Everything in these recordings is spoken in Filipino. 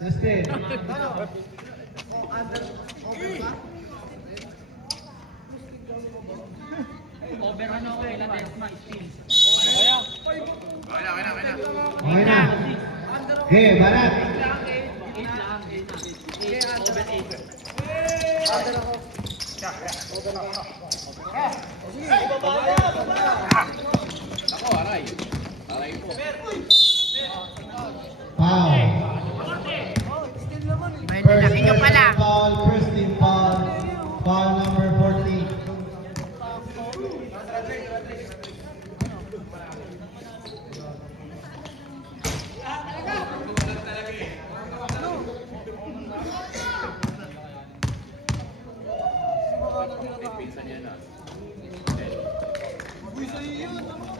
Justin. Over ano ko ilan Desma still. Okay na. Okay, Barat. 8 lang. Over 8. Foul. May laki nyo pala. Foul, first team foul. Foul number 14.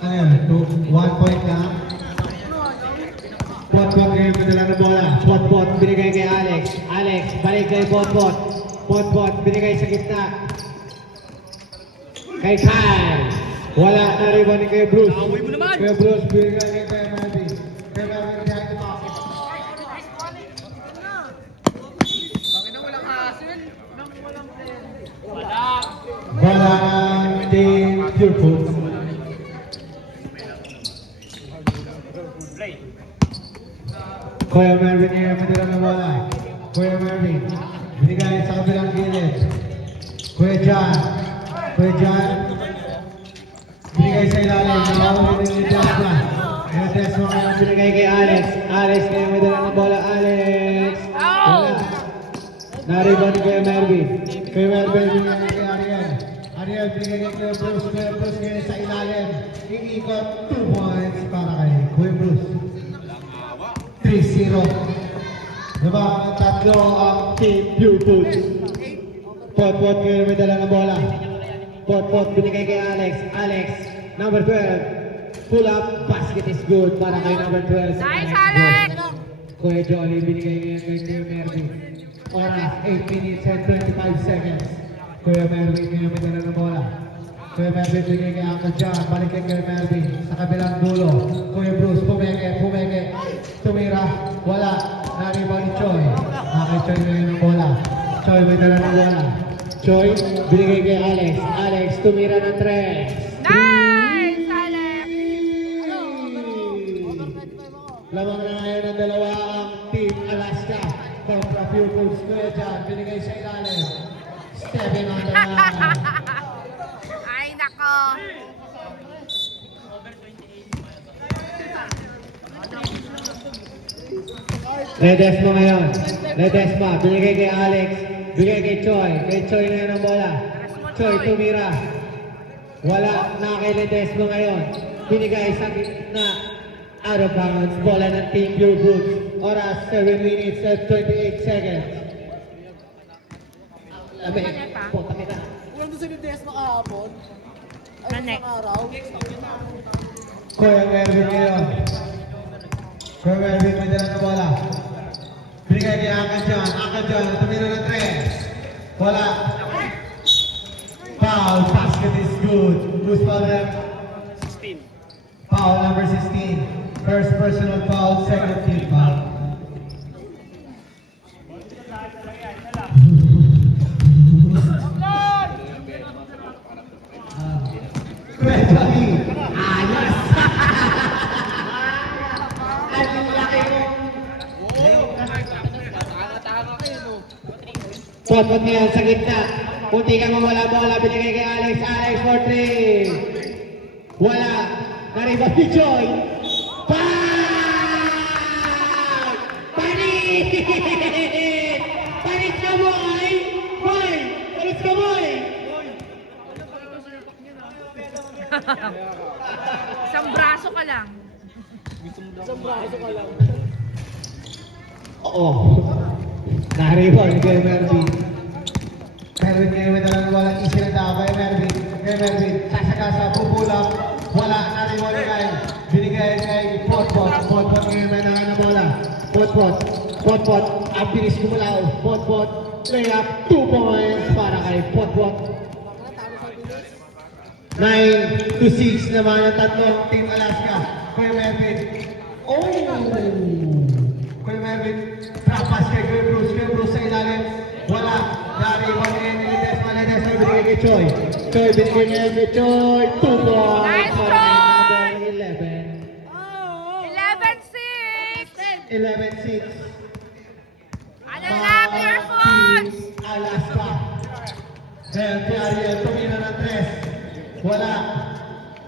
Ano yun? 1 point lang? Pot-pot ngayon padala ng bola. Pot-pot binigay kay Alex. Alex, balik kay Pot-pot. Pot-pot binigay sa gitna. Kay Kyle. Wala na rebound kay Bruce. Away mo naman! Kay Bruce binigay kay Melvin. Kay Melvin behind the basket. Wala ng team Purple. Kuya Melvin ngayon padala ng bola. Kuya Melvin binigay sa kabilang gilid. Kuya John. Kuya John binigay sa ilalim. Nakawin din ni Desma. Yung Desma ngayon binigay kay Alex. Alex ngayon padala ng bola. Alex. Wala. Nariban ni Kuya Melvin. Kuya Melvin binigay kay Ariel. Ariel binigay kay Kuya Bruce. Kuya Bruce ngayon sa ilalim. Iikot 2 points para kay Kuya Bruce. 3-0. Diba? Tatlo ang team Pupil. Pot-pot ngayon may dala ng bola. Pot-pot binigay kay Alex. Alex, number 12. Pull up, basket is good para kay number 12. Nice, Alex! Kuya Jolly binigay ngayon kay Kuya Mervin. Oras, 8 minutes and 25 seconds. Kuya Mervin ngayon may dala ng bola. Kuya Mervin binigay kay Uncle John. Balik kay Kuya Mervin sa kabilang dulo. Kuya Bruce, pumeke. Tumira, wala. Naribaw ni Choi. Kay Choi ngayon ng bola. Choi may dala ng bola. Choi, binigay kay Alex. Alex, tumira ng 3. Nice, Alex! Lamang na ngayon ang dalawa ang Team Alaska. Contra Pupils. Kuya John, binigay sa ilalim. Stepping on the line. Ay, nako. Ledesma ngayon. Ledesma, binigay kay Alex. Binigay kay Choi. Kay Choi na yun ang bola. Choi, tumira. Wala na kay Ledesma ngayon. Binigay sa gitna. Out of bounds. Bola ng Team Pure Boots. Oras, 7 minutes and 28 seconds. Labi, punta kita. Kung nandun sa Desma kahapon, ay Manek. isang araw, Kuya Melvin ngayon. Kuya Melvin, may dala na bola. Binigay kay Uncle John. Uncle John, tumira ng 3. Wala. Foul, basket is good. Who's foul them? 16. Foul number 16. First personal foul, second team foul. Kuya Johnny, ayos! Ang laki mo! Pot-pot ngayon sa gitna. Kunti kang mawala bola, binigay kay Alex. Alex for 3. Wala. Naribat si Joy. Bang! Panis! Panis ka boy! Boy! Panis ka boy! Isang braso ka lang. isang braso ka lang. Oo. Naribat kay Melvin. Melvin ngayon may dalang walang isinadaba kay Melvin. Kay Melvin, sasakasa, pupulang. Wala, naribat kay. Binigay kay Pot-pot. Pot-pot ngayon may dalang na bola. Pot-pot. Pot-pot. Ang bilis kumalaw. Pot-pot. Layup. 2 points para kay Pot-pot. 9-6 naman ang tatlong Team Alaska. Kuya Melvin. Oh! Kuya Mervin. Drop pass kay Kuya Bruce. Kuya Bruce sa ilalim. Wala. Nariwan ngayon ni Ledesma. Ledesma binigay kay Choi. Choi binigay ngayon kay Choi. 2 points. Nice, Para Choi! kay number 11. 11-6. 11-6. Ano lang, your phones? Alaska. Healthy Ariel, tumira ng 3. Wala.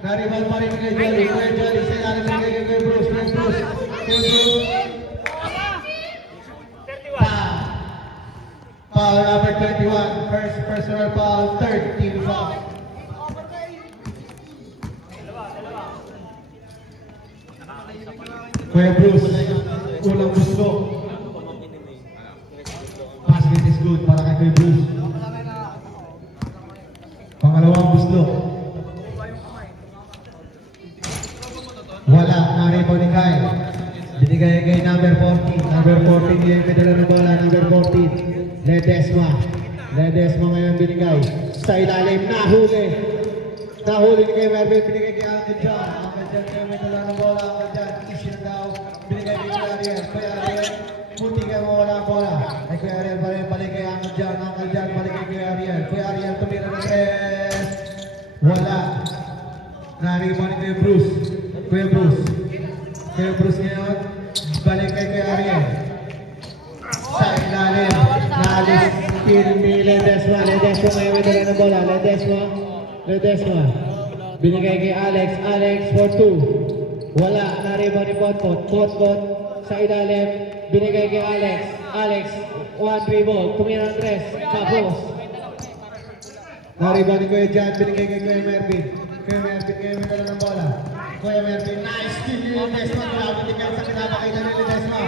Narival pa rin kay Jolly. Kuya Jolly sa ilalim ng kay Bruce. Kay Bruce. Kay Bruce. Foul number 21. First personal foul. Third team foul. Kuya Bruce. Unang gusto. Basket is good para kay Kuya Bruce. Pangalawang gusto. Wala, naripo ni Kyle. Binigay kay number 14. Number 14 yung medala ng bola. Number 14. Ledesma. Ledesma ngayon binigay. Sa ilalim, nahuli. Nahuli ni kay Mervin. Binigay kay Uncle John. Uncle John ngayon medala ng bola. Uncle John, issue na daw. Binigay kay Ariel. Kay Ariel, puti kayo mawala ang bola. Ay kay Ariel, balik kay Uncle John. Uncle John, balik kay Ariel. Kay Ariel, tumira ng 3. Wala. Naripo ni Kuya Bruce. Kuya Bruce. Kuya Bruce ngayon, balik kay Kuya Ariel. Sa ilalim, naalis, ni Ledesma. Ledesma ngayon may dala ng bola. Ledesma. Ledesma. Binigay kay Alex. Alex for 2. Wala, naripo ni Potpot. Potpot sa ilalim, binigay kay Alex. Alex, 1 dribble, tumira ng 3. Tapos. Naripo ni Kuya John, binigay kay Kuya Mervin. Kuya Mervin ngayon may dala ng bola. Kuya Mervin, nice kill ni Ledesma. Grabe din kayo sa pinapakita ni Ledesma.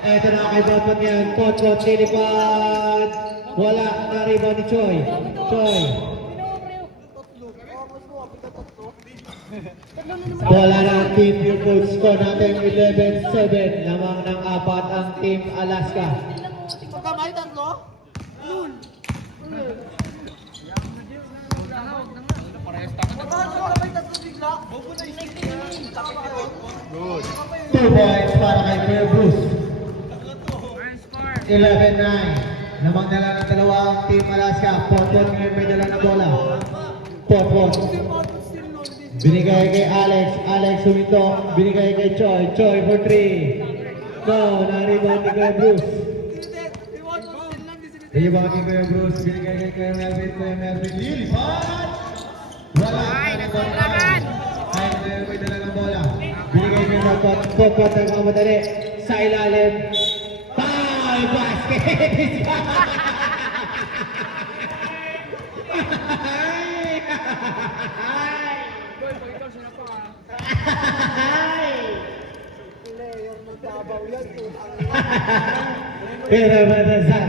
Eto na kay Potpot ngayon. Potpot, nilipad. Wala, naripo ni Choi. Choi. Wala na ang team yung full score natin 11-7. Lamang ng 4 ang team Alaska. Pagkamay tatlo? Lul. Pagkamay tatlo bigla? 2 points para kay Kuya Bruce. 11-9. Lamang na lang ang dalawa ang team Alaska. Potpot ngayon may dala ng bola. Potpot. Binigay kay Alex. Alex huminto. Binigay kay Choi. Choi for 3. No, na-rebound ni Kuya Bruce. Rebound ni Kuya Bruce. Binigay kay Kuya Melvin. Kuya Melvin. Lilipat! Wala. Ay, nasulaman. Ay, may dala ng bola. Binigay kay Potpot. Potpot nagmamadali. Sa ilalim. Bye! Basket! Player ng Davao yan. Pero madasan.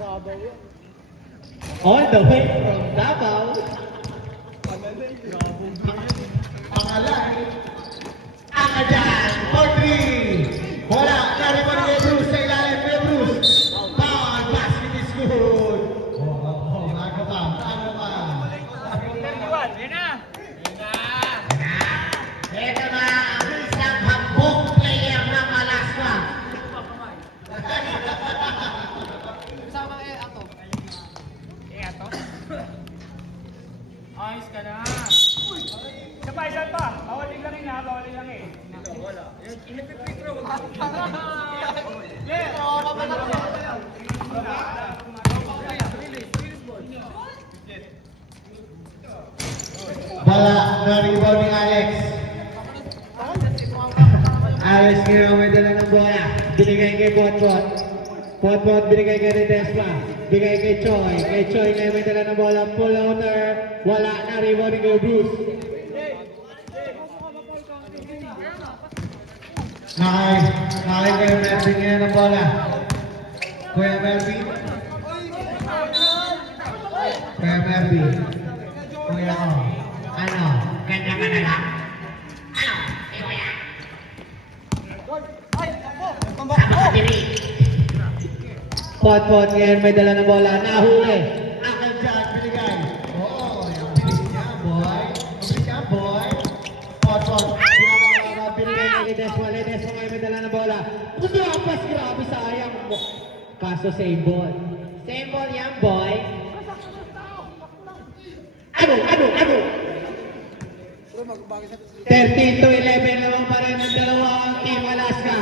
Davao yan. On the way from Davao. Pangalay. Akajan for 3. Wala. Naripan ni Bruce sa ilalim. Kay Bruce. Foul. Basket is good. Ako pa. Ako pa. Yan na. Ito na ang isang hambog player ng Alaska. Kasama eh ako. Ato. Ayos ka na. Isa pa. Bawal din lang ha. Bawal din lang eh. Wala. Inipipitro. Yeah, oo ka ba lang? Bala, na-rebound ni Alex. Alex ngayon may dala ng bola. Binigay kay Potpot. Potpot binigay kay Ledesma. Binigay kay Choi. Kay Choi ngayon may dala ng bola. Pull outer. Wala, na-rebound ni Kuya Bruce. Nakay Kuya Melvin ngayon ng bola. Kuya Melvin. Kuya Melvin. Kuya ko. Ano? Ganda ka na lang? Potpot ngayon may dala ng bola. Nahuli. Akal dyan, binigay. Oo, yung bilis niya, boy. Bilis niya, boy. Kaso same ball. Same ball yan, boy. Ano? 13 to 11 naman pa rin ang dalawang Team Alaska.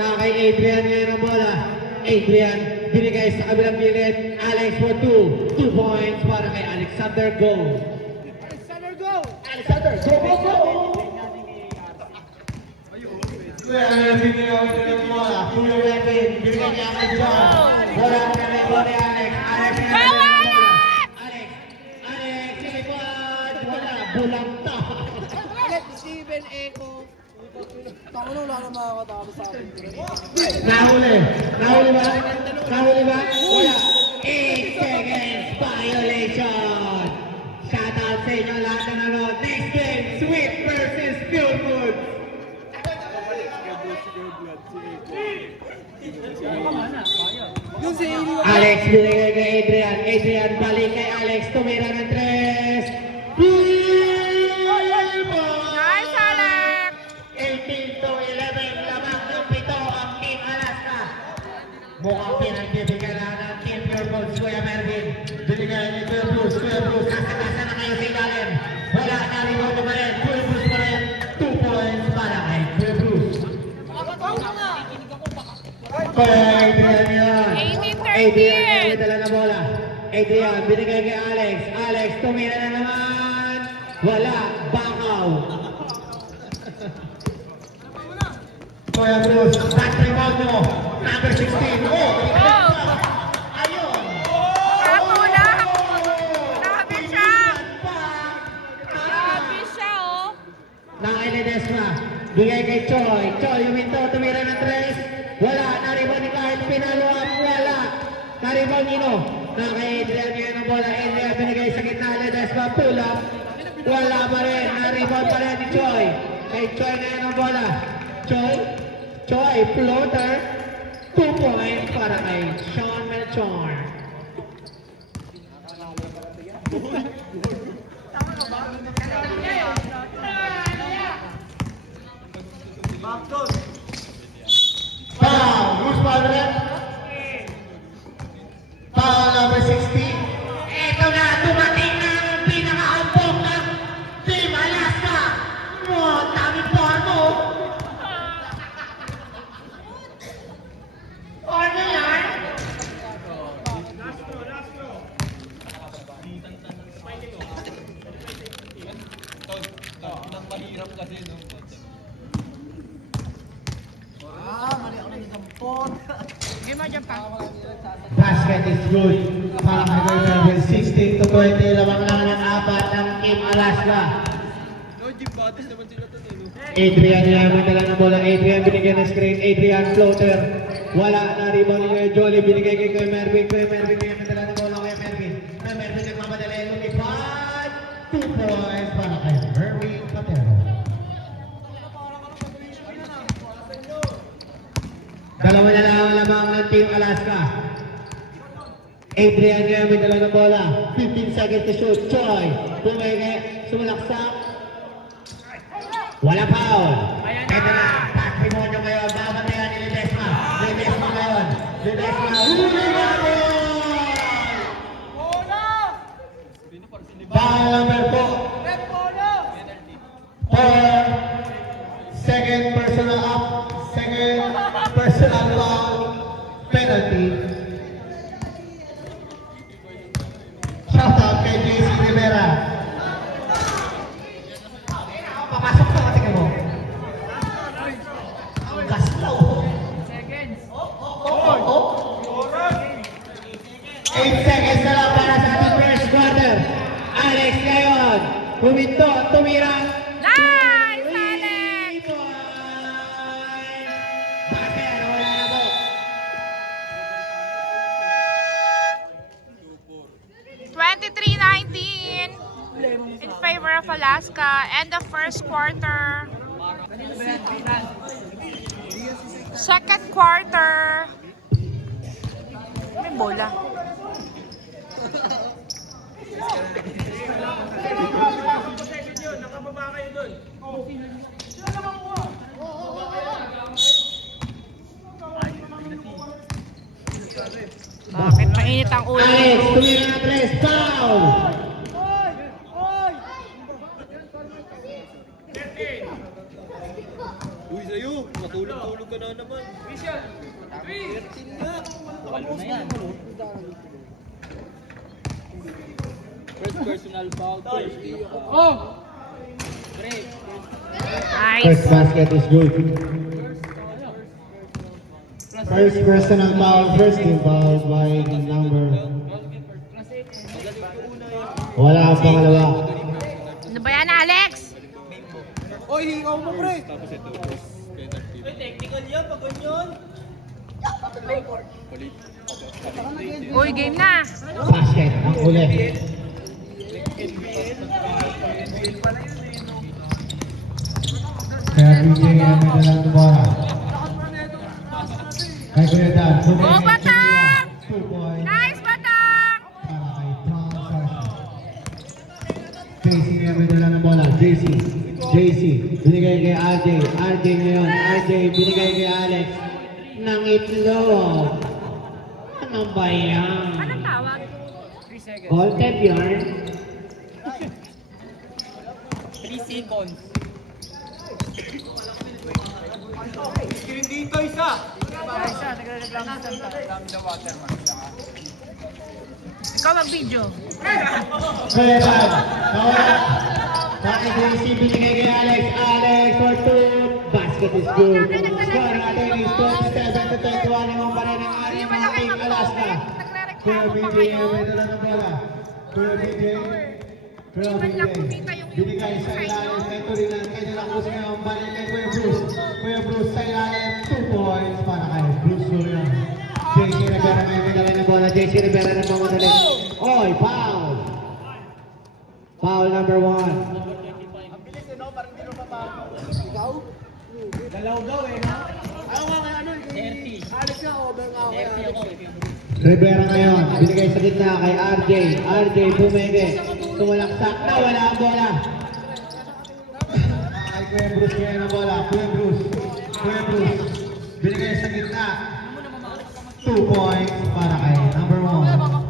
Na kay Adrian ngayon ang bola. Adrian, binigay sa kabilang pilit. Alex for 2. 2 points para kay Alexander Go. Alexander, go! Kuya Melvin na yung ng bola. Kuya Melvin, binigay niya kay John. Bola ang kamay bola ni Alex. Alex, Go, Alex! Alex, lumipad. Wala, bulang ta. Alex, Steven, Echo. Tango na, wala na makakatapos sa akin. Nahuli ba? Wala. 8 seconds violation. Shout out sa inyo lahat na nanood. Next game, Sweet versus Fieldwood. Yung si Eli. Alex binigay kay Adrian. Adrian balik kay Alex. Tumira ng 3. Nice, Alex! 18 to 11. Lamang ng 7 ang Team Alaska. Mukhang pinagbibigyan na ng Team Fieldwood. Kuya Melvin. Binigay ni Kuya Bruce. Nasa na kayo sa ilalim. Wala na rin ako pa rin. Kuya Bruce pa rin. 2 points para kay Kuya Bruce. Kuya Adrian yan. 18-13. Adrian, may dala na bola. Adrian, binigay kay Alex. Alex, tumira na naman. Wala, bakaw. Kuya Bruce. Back rebound mo. Number 16. Oh! Ayun. Hapo na! Grabe siya! Grabe siya, oh! Nakailedes pa. Bigay kay Choi. Choi, huminto, tumira ng 3. Wala, naribang ni Kahit Pinaluan. Wala. Naribang Nino. Kay Adrian ngayon ang bola. Adrian binigay sa gitna. Ledesma, pull up. Wala pa rin. Naribang pa rin ni Choi. Kay Choi ngayon ang bola. Choi, floater. 2 points para kay Sean Melchor. Foul. Bruce Padre. Foul number 16. Ito na, dumating na ang pinaka-ampong ng Team Alaska. Dami porno. Porno yan. Mali ako ng sampot. Hindi mo dyan pa. Basket is good. Para kay Kuya Melvin. 16 to 20. Lamang lang ng 4 ng Team Alaska. Adrian naman dala ng bola. Adrian binigyan ng screen. Adrian floater. Wala na rebound ni Kuya Jolly. Binigay kay Kuya Mervin. Kuya Mervin ngayon dala ng bola. Kuya Mervin. Kuya Mervin nagmamadali. Lumipad. 2 points para kay Mervin Patero. Dalawa na lang ang lamang ng Team Alaska. Adrian ngayon may dala ng bola. 15 seconds to shoot. Choi. Bumigay. Sumalaksak. Wala foul. Ito na. Patrimonio ngayon. Babatayan ni Ledesma. Ledesma ngayon. Ledesma. Huli natin! Foul number 4. Second personal up. Second personal foul. Penalty. Shout out kay JC Rivera. Papasok ka kasi mo. Gaslaw. 8 seconds na lang para sa ating first quarter. Alex ngayon. Huminto. Tumira. Nice, Alex! Basket. Wala na po. 23-19 in favor of Alaska. And the first quarter. Second quarter. May bola. Nakababa kayo doon. Alex, tumira ng 3, foul! Uy, sa'yo, matulog-tulog ka na naman. First personal foul, first team foul. Nice. First basket is good. First personal foul, first team foul by number. Wala ang pangalawa. Ano ba yan, Alex? Oy, hingaw mo, pre! Tapos ito, boss. Kaya nag-team. Uy, game na. Basket, ang uli. Kaya BJ ang may dalang bola. Kay Kuya Dan, Oh, Batak! 2 points. Nice, Batak! Para kay Tom Sarson. JC ang may dalang bola. JC, binigay kay RJ. RJ ngayon. RJ, binigay kay Alex. Ng itlog. Ano ba yan? Anong tawag? Golden yarn? 3 seconds. Ikaw mag-video. Kuya Dan, nawala. Bakit JC binigay kay Alex? Alex for 2. Basket is good. Score natin is 27-21. Limang pa rin ang ating mga team Alaska. Kuya Nagre-reklamo pa BJ kayo. ang may dalang bola. Kuya BJ. Kuya Di man lang BJ. kumita yung Binigay sa ilalim kay Torinan. Kay Dalacruz ngayon. Balik kay Kuya Bruce. Kuya Bruce sa ilalim. 2 points para kay Bruce Soriano. JC Rivera ngayon may dala ng bola. JC Rivera na mamadali. Oy, foul! Foul number 1. Ikaw? Dalaw daw eh, no? Ayaw nga kaya ano eh. 30. Alex nga, over nga ako. 30 ako. Rivera ngayon. Binigay sa gitna kay RJ. RJ bumege. Tumalaksak. Nawala ang bola. Kay Kuya Bruce ngayon ang bola. Kuya Bruce. Binigay sa gitna. 2 points para kay number 1.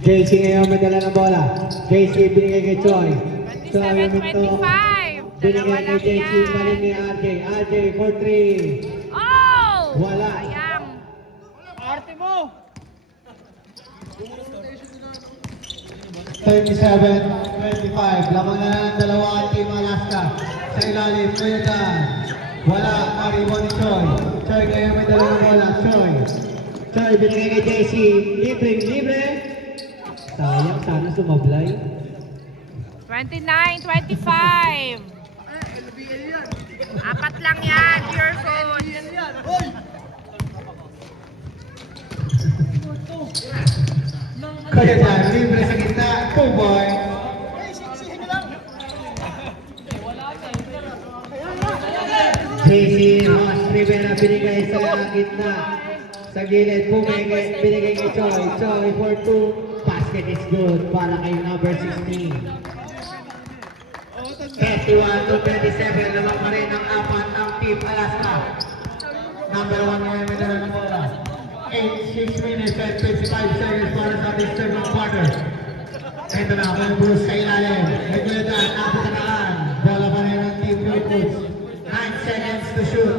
JC ngayon may dala ng bola. JC binigay kay Choi. Choi yung 27-25. binigay Dalawa kay lang JC. yan. Mali ni RJ. RJ for 3. Oh! Wala. Sayang. Arte mo! 37-25. Lamang na ng dalawa ang Team Alaska. Sa ilalim, Kuya Dan. Wala, Maribon ni Choi. Choi ngayon may dala ng bola. Choi binigay kay JC. Libre. Sayang, sana sumablay. 29-25. Apat lang yan, pure gold. Kuya Dan, libre sa gitna. 2 points. JC Ross Rivera binigay sa gitna. Sa gilid, binigay kay Choi. Choi for 2. Basket is good para kay number 16. 81-27. Lamang pa rin ang apat ng Team Alaska. Number 1 ngayon may dala ng bola. 6 minutes and 55 seconds para sa this third quarter. Ito na, Kuya Bruce sa ilalim. May Kuya Dan, abot na daan. Bola pa rin ng Team Philippines. 9 seconds to shoot.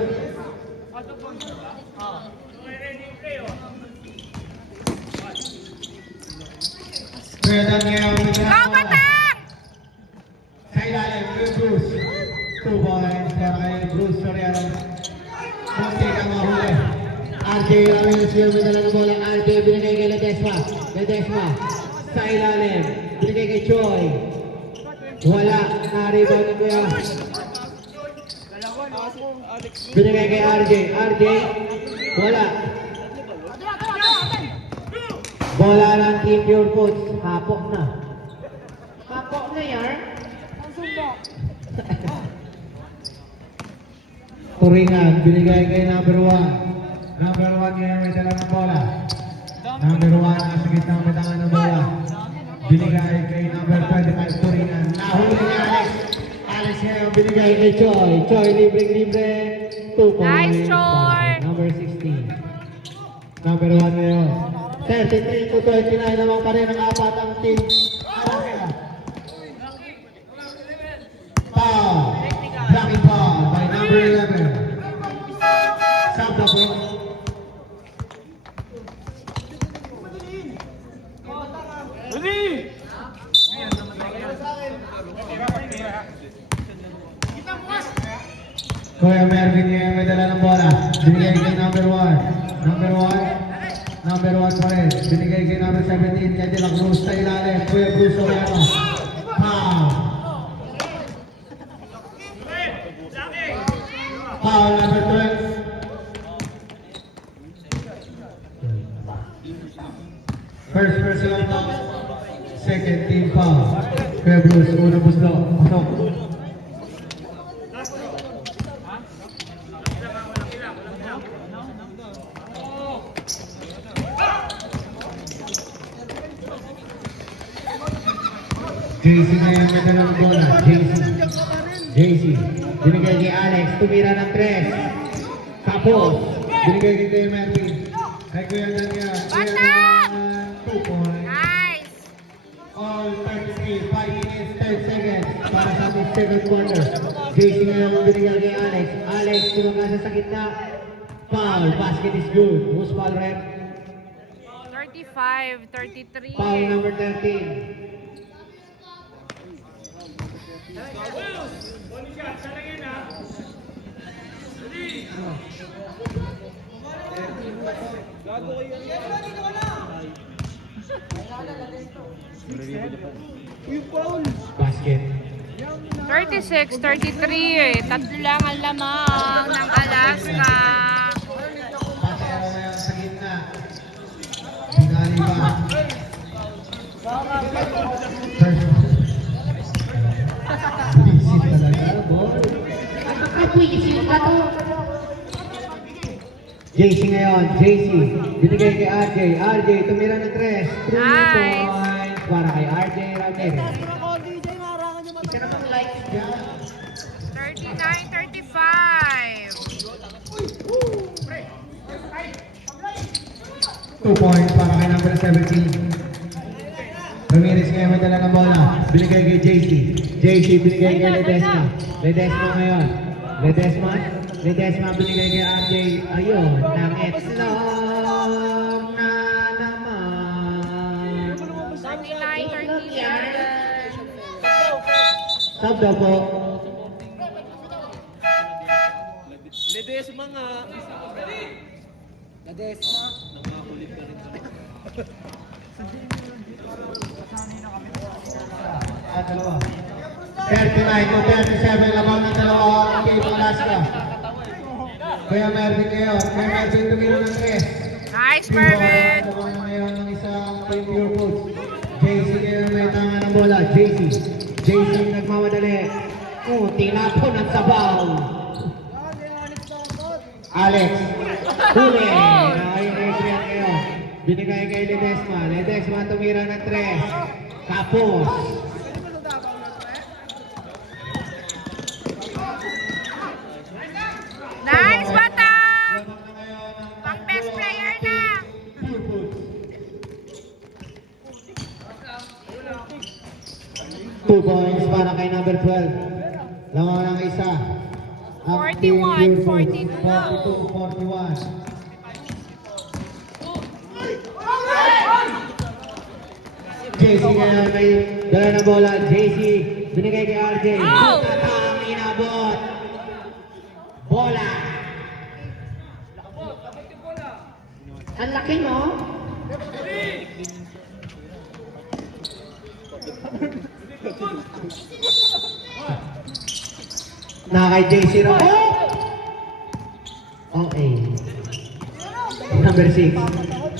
Kuya Dan ngayon may dala Go, ng bola. Batak! Sa ilalim, Kuya Bruce. 2 points para kay Bruce Soriano. Munti ka mahuli. RJ Ramirez yung may dala ng bola. RJ binigay kay Ledesma. Sa ilalim. Binigay kay Choi. Wala. Na-rebound ni Kuya. Binigay kay RJ. RJ. Wala. Bola ng Team Pure Foods. Hapok na. Hapok na yan. Turingan, binigay kay number 1. Number 1 ngayon may dala ng bola. Number 1 nasa gitna ng tangan ng bola. Binigay kay number 25, Turingan. Nahuli ni Alex. Alex ngayon binigay Binigay kay Choi. Choi libre. 2 points. Nice, Choi. Number 16. Number 1 ngayon. 33 to 29 lamang pa rin ang apat ang team. Foul. Blocking foul by number 11. Sabda po. Kuya Mervin ngayon may dala ng bola. Binigay kay number 1. Number 1. Number 1 pa rin. Binigay kay number 17. Kaya De La Cruz sa ilalim. Kuya Bruce Oriano. Foul. Foul number 12. First personal foul. Second team foul. Kuya Bruce, unang buslo. Pasok. JC ngayon may dala ng bola. JC. Binigay kay Alex. Tumira ng 3. Tapos. Binigay kay Kuya Mervin. Kay Kuya Daniel. Bata! 2 points. Nice. All 33. 5 minutes, 30 seconds. Para sa ating second quarter. JC ngayon binigay kay Alex. Alex tumagasa sa gitna. Foul. Basket is good. Who's foul rep? 35, 33. Foul number 13. Basket. 36, 33. Tatlo lang ang lamang ng Alaska. Patero na yan sa gitna. Binali ba? Visit talaga, boy. JC ngayon, JC. Binigay kay RJ. RJ, tumira ng 3. 3 Nice. points para kay RJ Ramirez. Isa namang like dyan. 39, 35. 2 points para kay number 17. Ramirez ngayon may dala ng bola. Binigay kay JC. JC binigay kay Ledesma. Ledesma ngayon. Ledesma binigay kay RJ. Ayun, nangit long na naman. 39, 37. Sabda po. Ledesma nga. Ledesma. At dalawa. 39 to 37 lamang ng dalawa kay Alaska. Kuya Mervin ngayon. Kuya Mervin tumira ng 3. Nice, Mervin. Tumira ngayon ng isang pure foods. JC ngayon may tanga ng bola. JC nagmamadali. Tinapon ang sabaw. Alex. Huli. Nakayong Adrian ngayon. Binigay kay Ledesma. Ledesma tumira ng 3. Tapos. Nice, Bata. Pang best player na. Two points para kay number 12. Lamang ng isa. Ang 41, Team Pure 42. Foods, 42-41. JC ngayon may dala ng bola. JC binigay kay RJ. Oh! Tatang inabot. Bola. Ang laki mo. Na kay JC Ro. Okay. Number 6.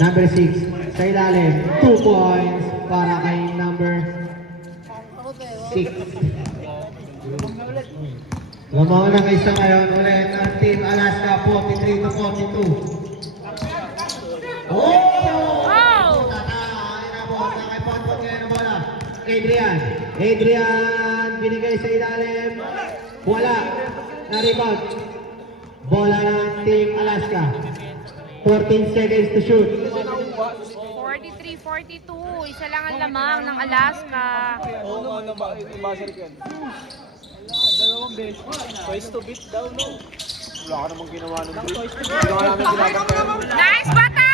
Number 6. Sa ilalim. 2 points para kay number 6. Lamang na kayo sa ngayon ulit ang Team Alaska 43 to 42. Oh! Inabot na kay Ponpon ngayon ang bola. Adrian binigay sa ilalim. Wala. Na-rebound. Bola ng Team Alaska. 14 seconds to shoot. 43-42. Isa lang ang lamang ng Alaska. Oo nga naman, i-buzzer ko yan. Dalawang beses. Twice to beat daw, no? Wala ka namang ginawa ng beat. Ginawa namin ginagawa. Nice bata!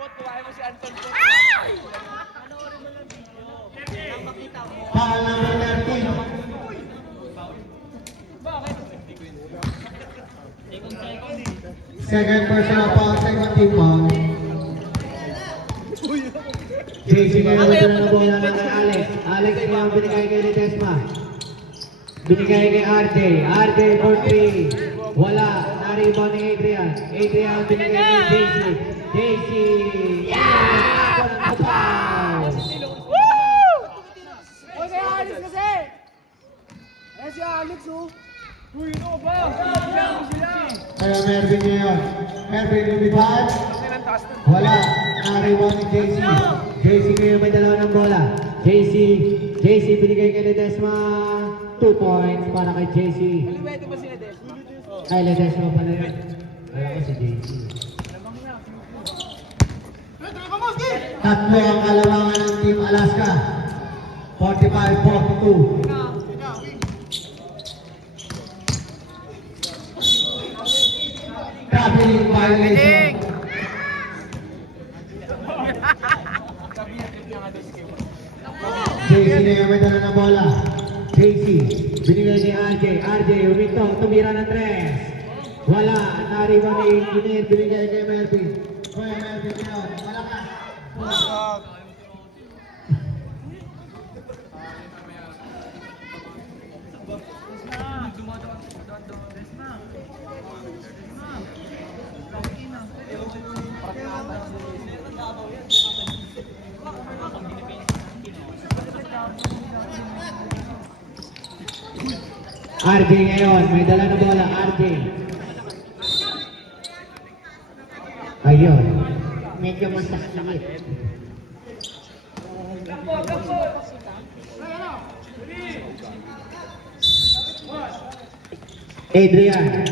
Pot, kumain mo si Anton. Foul number 13. Second personal foul, second team foul. JC ngayon ito na bola ng Alex. Alex ngayon binigay kay Ledesma. Binigay kay RJ. RJ for 3. Wala. Na-rebound ni Adrian. Adrian binigay kay JC. JC. Yeah! Foul! Oy, kaya Alex kasi! Ayan si Alex, oh. Uy, ano ba? Kaya Mervin ngayon. Mervin lumipad. Wala. Na-rebound ni JC. JC ngayon may dalawa ng bola. JC binigay kay Ledesma. 2 points para kay JC. Pwede ba sila, Des? Ay, Ledesma pala yun. Wala ko si JC. Tatlo ang kalamangan ng Team Alaska. 45-42. Traveling violation. JC na yung may dala ng bola. JC, binigay ni RJ. RJ, umito, tumira ng 3. Wala, nariba ni Engineer, binigay kay Melvin. Kuya Melvin ngayon. Malakas. RJ ngayon, may dala na bola, RJ. Ayun, medyo masakit. Adrian,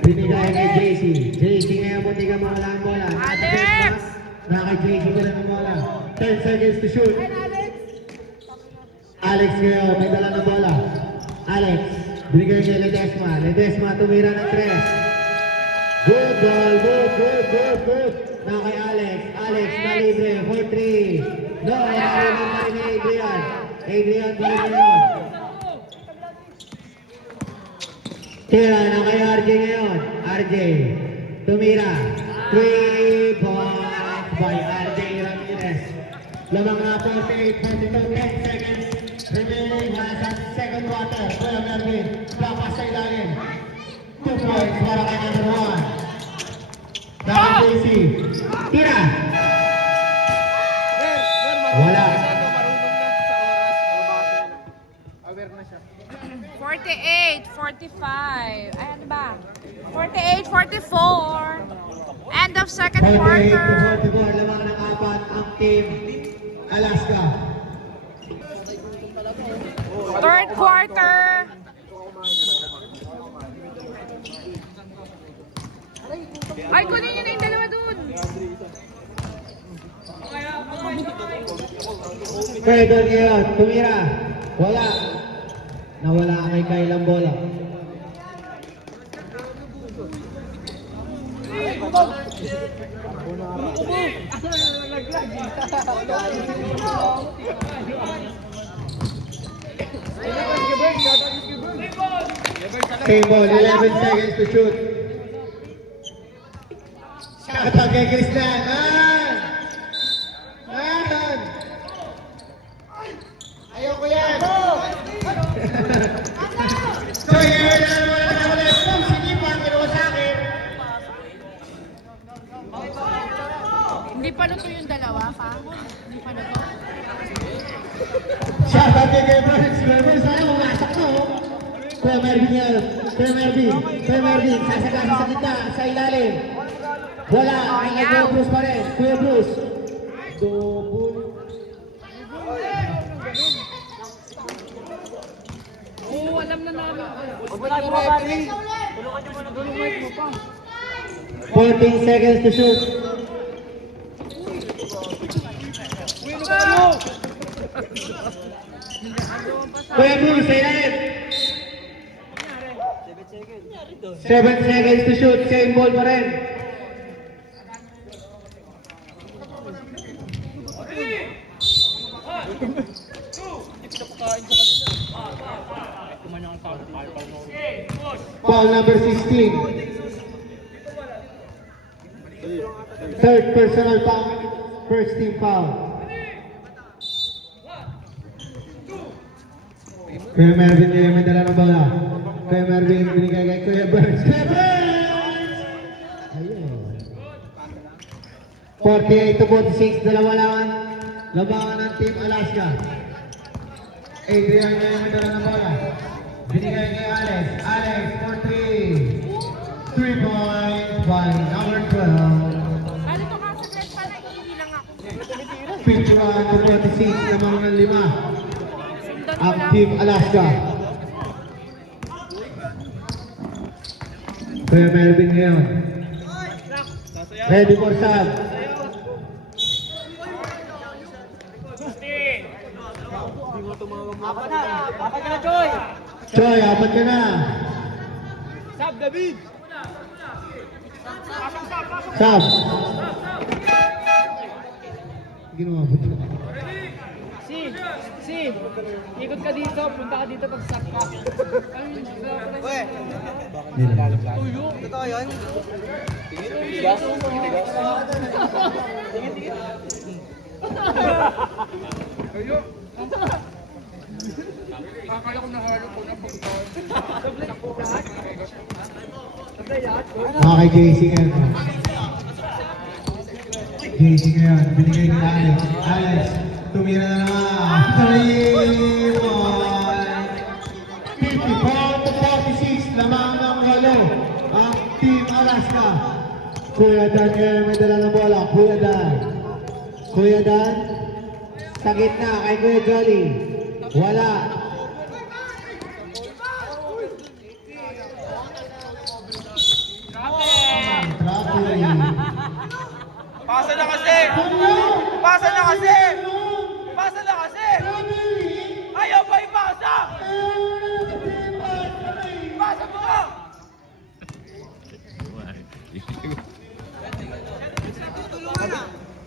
binigay kay JC. JC ngayon, buti ka mga lang bola. Alex! Na kay JC ka lang ng bola. 10 seconds to shoot. Alex ngayon, may dala na bola. Alex, binigay kay Ledesma. Ledesma, tumira ng 3. Good ball, good. Na kay Alex. Alex, na libre, for 3. No, narinig pa rin ni Adrian. Adrian, balik ngayon. Tira na kay RJ ngayon. RJ, tumira. 3 points by RJ Ramirez. Lamang na 48, 42, 10 seconds. Remaining nasa second quarter. Kuya Melvin, lapas sa ilalim. 2 points para kay number 1. Dahil JC. Tira! Wala. Marunong na sa oras. Aware na siya. 48-45. Ay, ano ba? 48-44. End of second 48 to quarter. 44. Lamang ng 4 ang team Alaska. Third quarter. Ay, kunin nyo na yung dalawa dun. Ferdon ngayon, tumira. Wala. Nawala kay Kyle ang bola. Same ball, 11 seconds to shoot. Shot kay Christian. Ayoko yan. So, yun na naman ako na kung sinipan ginawa sa akin. Hindi pa luto yung dalawa, pa? Hindi pa luto. Shot kay Gabriel. Sana umasak ko. Kuya Mervin yan. Kuya Mervin. Sasagasin sa gitna, sa ilalim. Wala. Ang Kuya Bruce pa rin. Kuya Bruce. Double. Oo, alam na namin. Huwag mo na bumabali. Tulungan niyo muna 14 seconds to shoot. Kuya Bruce, sa ilalim. 7 seconds to shoot. Same ball pa rin. Foul number 16. Third personal foul. First team foul. Kuya Mervin, kayo may dala ng bola. Kuya Mervin, binigay kay Kuya Burns. Kuya Burns! Ayun. 48 to 46. Dalawa lang. Labangan ng Team Alaska. Adrian, kayo may dala ng bola. Binigay kay Alex. Alex for 3. 3 points by number 12. Ano to mga saglit pa na hindi lang ako. 51 to 46. Lamang ng 5. Sundan ko Ang lang. Team Alaska. Kuya Melvin ngayon. Ready for sub. Apat ka na, Joy! Choy, apat ka na. Sab, David! Sab. Ginawa mo ito. Si, ikot ka dito, punta ka dito pag sab ka. Uy! Tuyo! Totoo yun? Kay JC ngayon. JC ngayon. Binigay kay Alex. Alex, tumira na naman. 3 points. 54 to 46. Lamang ng halo. Ang Team Alaska. Kuya Dan ngayon may dala ng bola. Kuya Dan. Kuya Dan. Sa gitna kay Kuya Jolly. Wala. Traffic. Pasa na kasi! Pasa na kasi! Pasa na kasi! Ayaw pa ipasa! Pasa mo!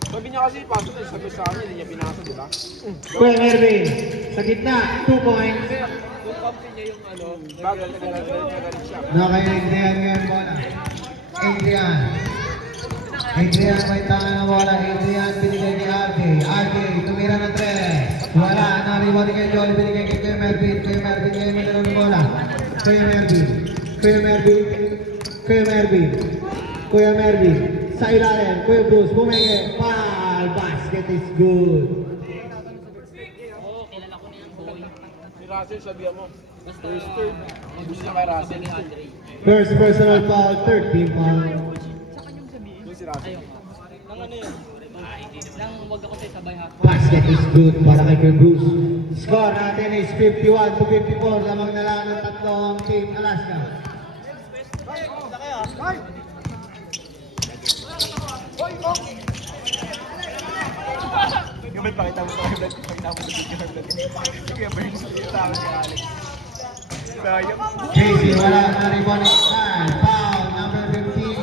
Sabi niya kasi ipasa na sabi sa akin, hindi niya pinasa, di ba? Kuya Mervin. Sa gitna. 2 points. Bagal na galit siya. Na kay Adrian ngayon bola. Adrian. Adrian may tanga ng bola. Adrian binigay kay Arte. Arte tumira ng 3. Wala. Nariwari kay Joel. Binigay kay Kuya Mervin. Kuya Mervin ngayon may dala ng bola. Kuya Mervin. Kuya Mervin. Kuya Mervin. Kuya Mervin. Sa ilalim. Kuya Bruce. Bumenge. Foul. Basket is good. Si Russell, sabihan mo. First turn. Gusto na kay Russell. First personal foul. Third team foul. Yung si Russell. Basket is good para kay Kuya Bruce. Score natin is 51 to 54. Lamang na lang ng tatlo ang Team Alaska. Yung may pakita mo sa vlog, pakita mo sa video ng vlog. Kaya Burns, tama si Alex. Sayang. Casey, wala na rebound ng foul. Foul number 15.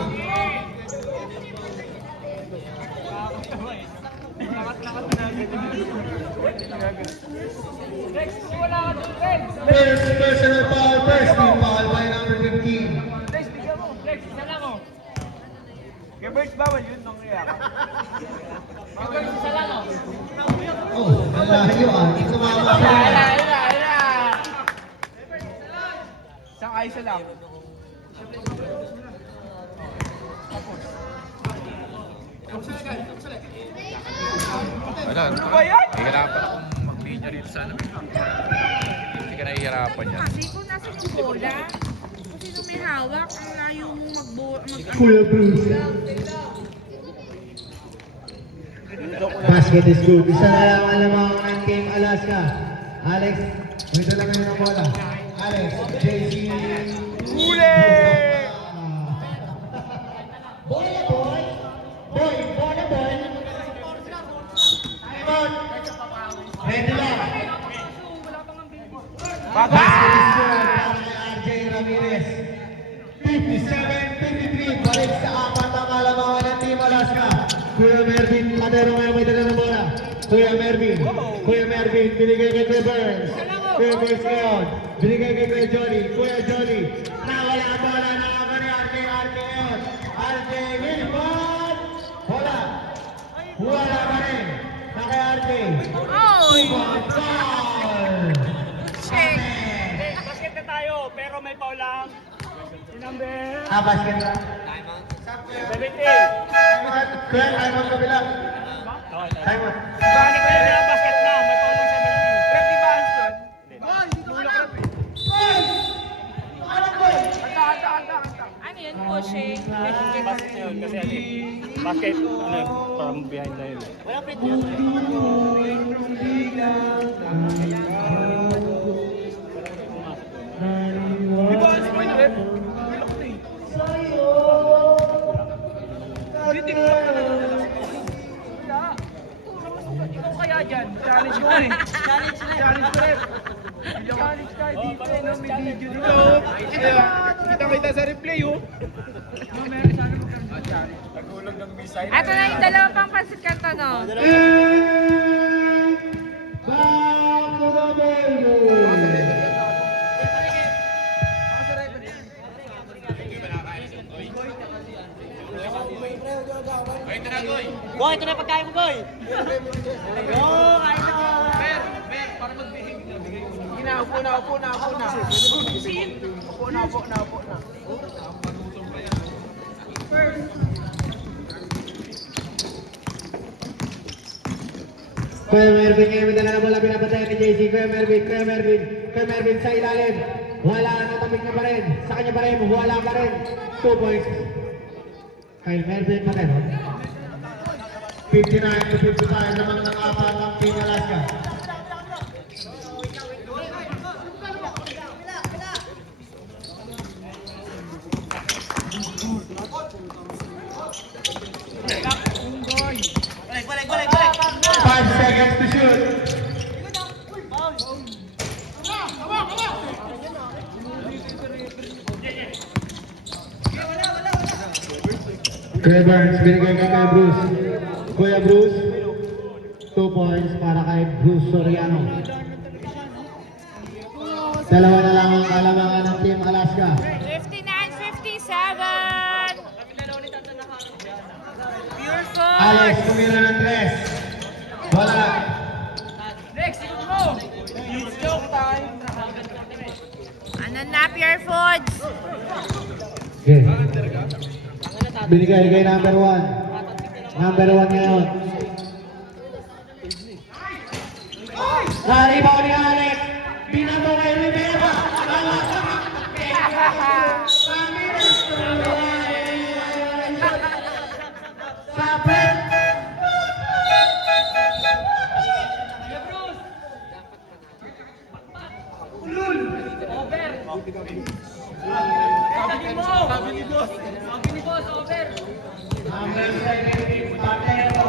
First personal foul, first team foul by number 15. Flex, bigyan mo. Flex, isa lang oh. Kaya Burns, bawal yun nung react. Isa lang oh. Oh, malayo ah. Sumama siya. Isang isa lang. Wala, Ano ba yan? hihirapan akong mag-linya dito sa ano. Hindi ka nahihirapan yan. Kasi kung nasa yung bola, kung sino may hawak, ang layo mo Kuya Bruce. Basket is good. Isa na lang ang lamang ng Team Alaska. Alex, may dala ngayon ng bola. Alex, JC. Huli! Bola rebound. Ready lang. Basket is good para kay RJ Ramirez. 57-53. Balik sa apat ang kalamangan ng Team Alaska. Kuya Mervin, Padero ngayon may dala ng bola. Kuya Mervin, binigay kay Kuya Burns. Kuya Burns ngayon, binigay kay Kuya Johnny. Kuya Johnny, nawala ang bola na ako ni RJ ngayon. RJ Wilbon, wala. Wala pa rin. Na kay RJ. Oh! Foul! Shake. Basket na tayo, pero may foul lang. Si number Basket na. 17. Kuya, time out kabila. Time out. Bani ko yun na basket na, may foul lang 17. Rep di ba, Anson? Ano yun? Pushing. Basket yun, kasi ano eh. Basket, from behind na yun. Di ba, ano ba yun, Rep? Hindi, tinulak ka na lang. Wala. Ikaw kaya dyan. Challenge ko eh. Challenge ko rin. Challenge tayo dito. No? May video dito. Kita sa replay oh. Nagulog ng missile. Ito na yung dalawa pang pansit kanto, no? Back to the venue. Boy, ito na pagkain mo, boy. Yo, kain na. Upo na. Kuya Mervin ngayon may dala ng bola, pinapatay ni JC. Kuya Mervin sa ilalim. Wala na, tabig niya pa rin. Sa kanya pa rin, wala pa rin. 2 points. Kyle Mervin pa rin. 59-55 naman ng apat ng Team Alaska. Balik. 5 seconds to shoot. Kuya Burns, binigay kay Kuya Bruce. Kuya Bruce, 2 points para kay Bruce Soriano. Dalawa na lang ang kalamangan ng Team Alaska. 59-57. Pure food. Alex, tumira ng 3. Wala. Next, go! It's joke time. Ano na, Pure Foods? Okay. Binigay kay number 1. Number 1 ngayon. Naribaw ni Alex. Binabaw kay Rivera. Sapit. Sabi ni boss, over. Number 17, Patero.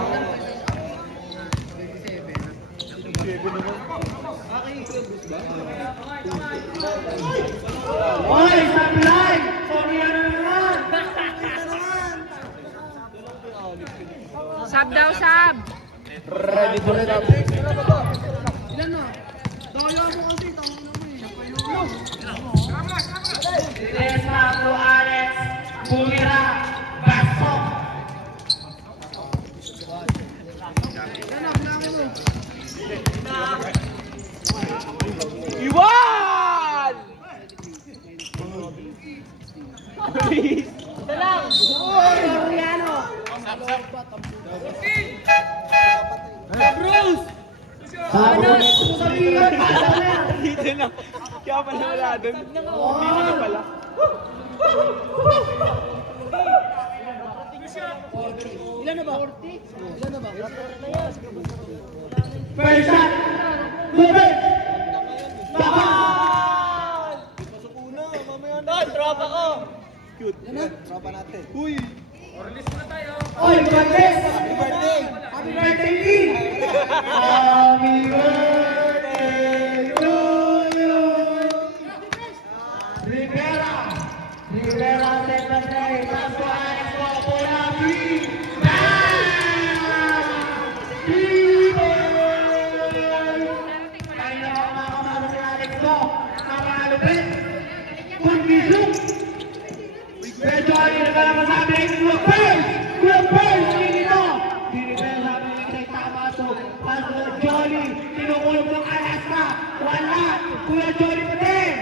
Oy, supply! Sorry na naman! Sab daw, sab. Ready to let up. Pablo Alex, Pumira, Basok. Iwan! Dito na. Kaya pala wala doon. Dito na pala. First shot! Moving! Tropa ko. Uy! Oy, birthday! Happy birthday, Lee! Happy birthday to you. Rivera, second day, Pasko Alex Popolabi. Kaya mga kamalo ni Alex ko, nakalupit. Kundisok. Medyo ayun na lang masabi, Kuya Pearl, hindi ito. Dinibel sabi niya kay Tamaso, Pasko Jolly, tinukulog ng Alaska. Wala, Kuya Jolly pa din.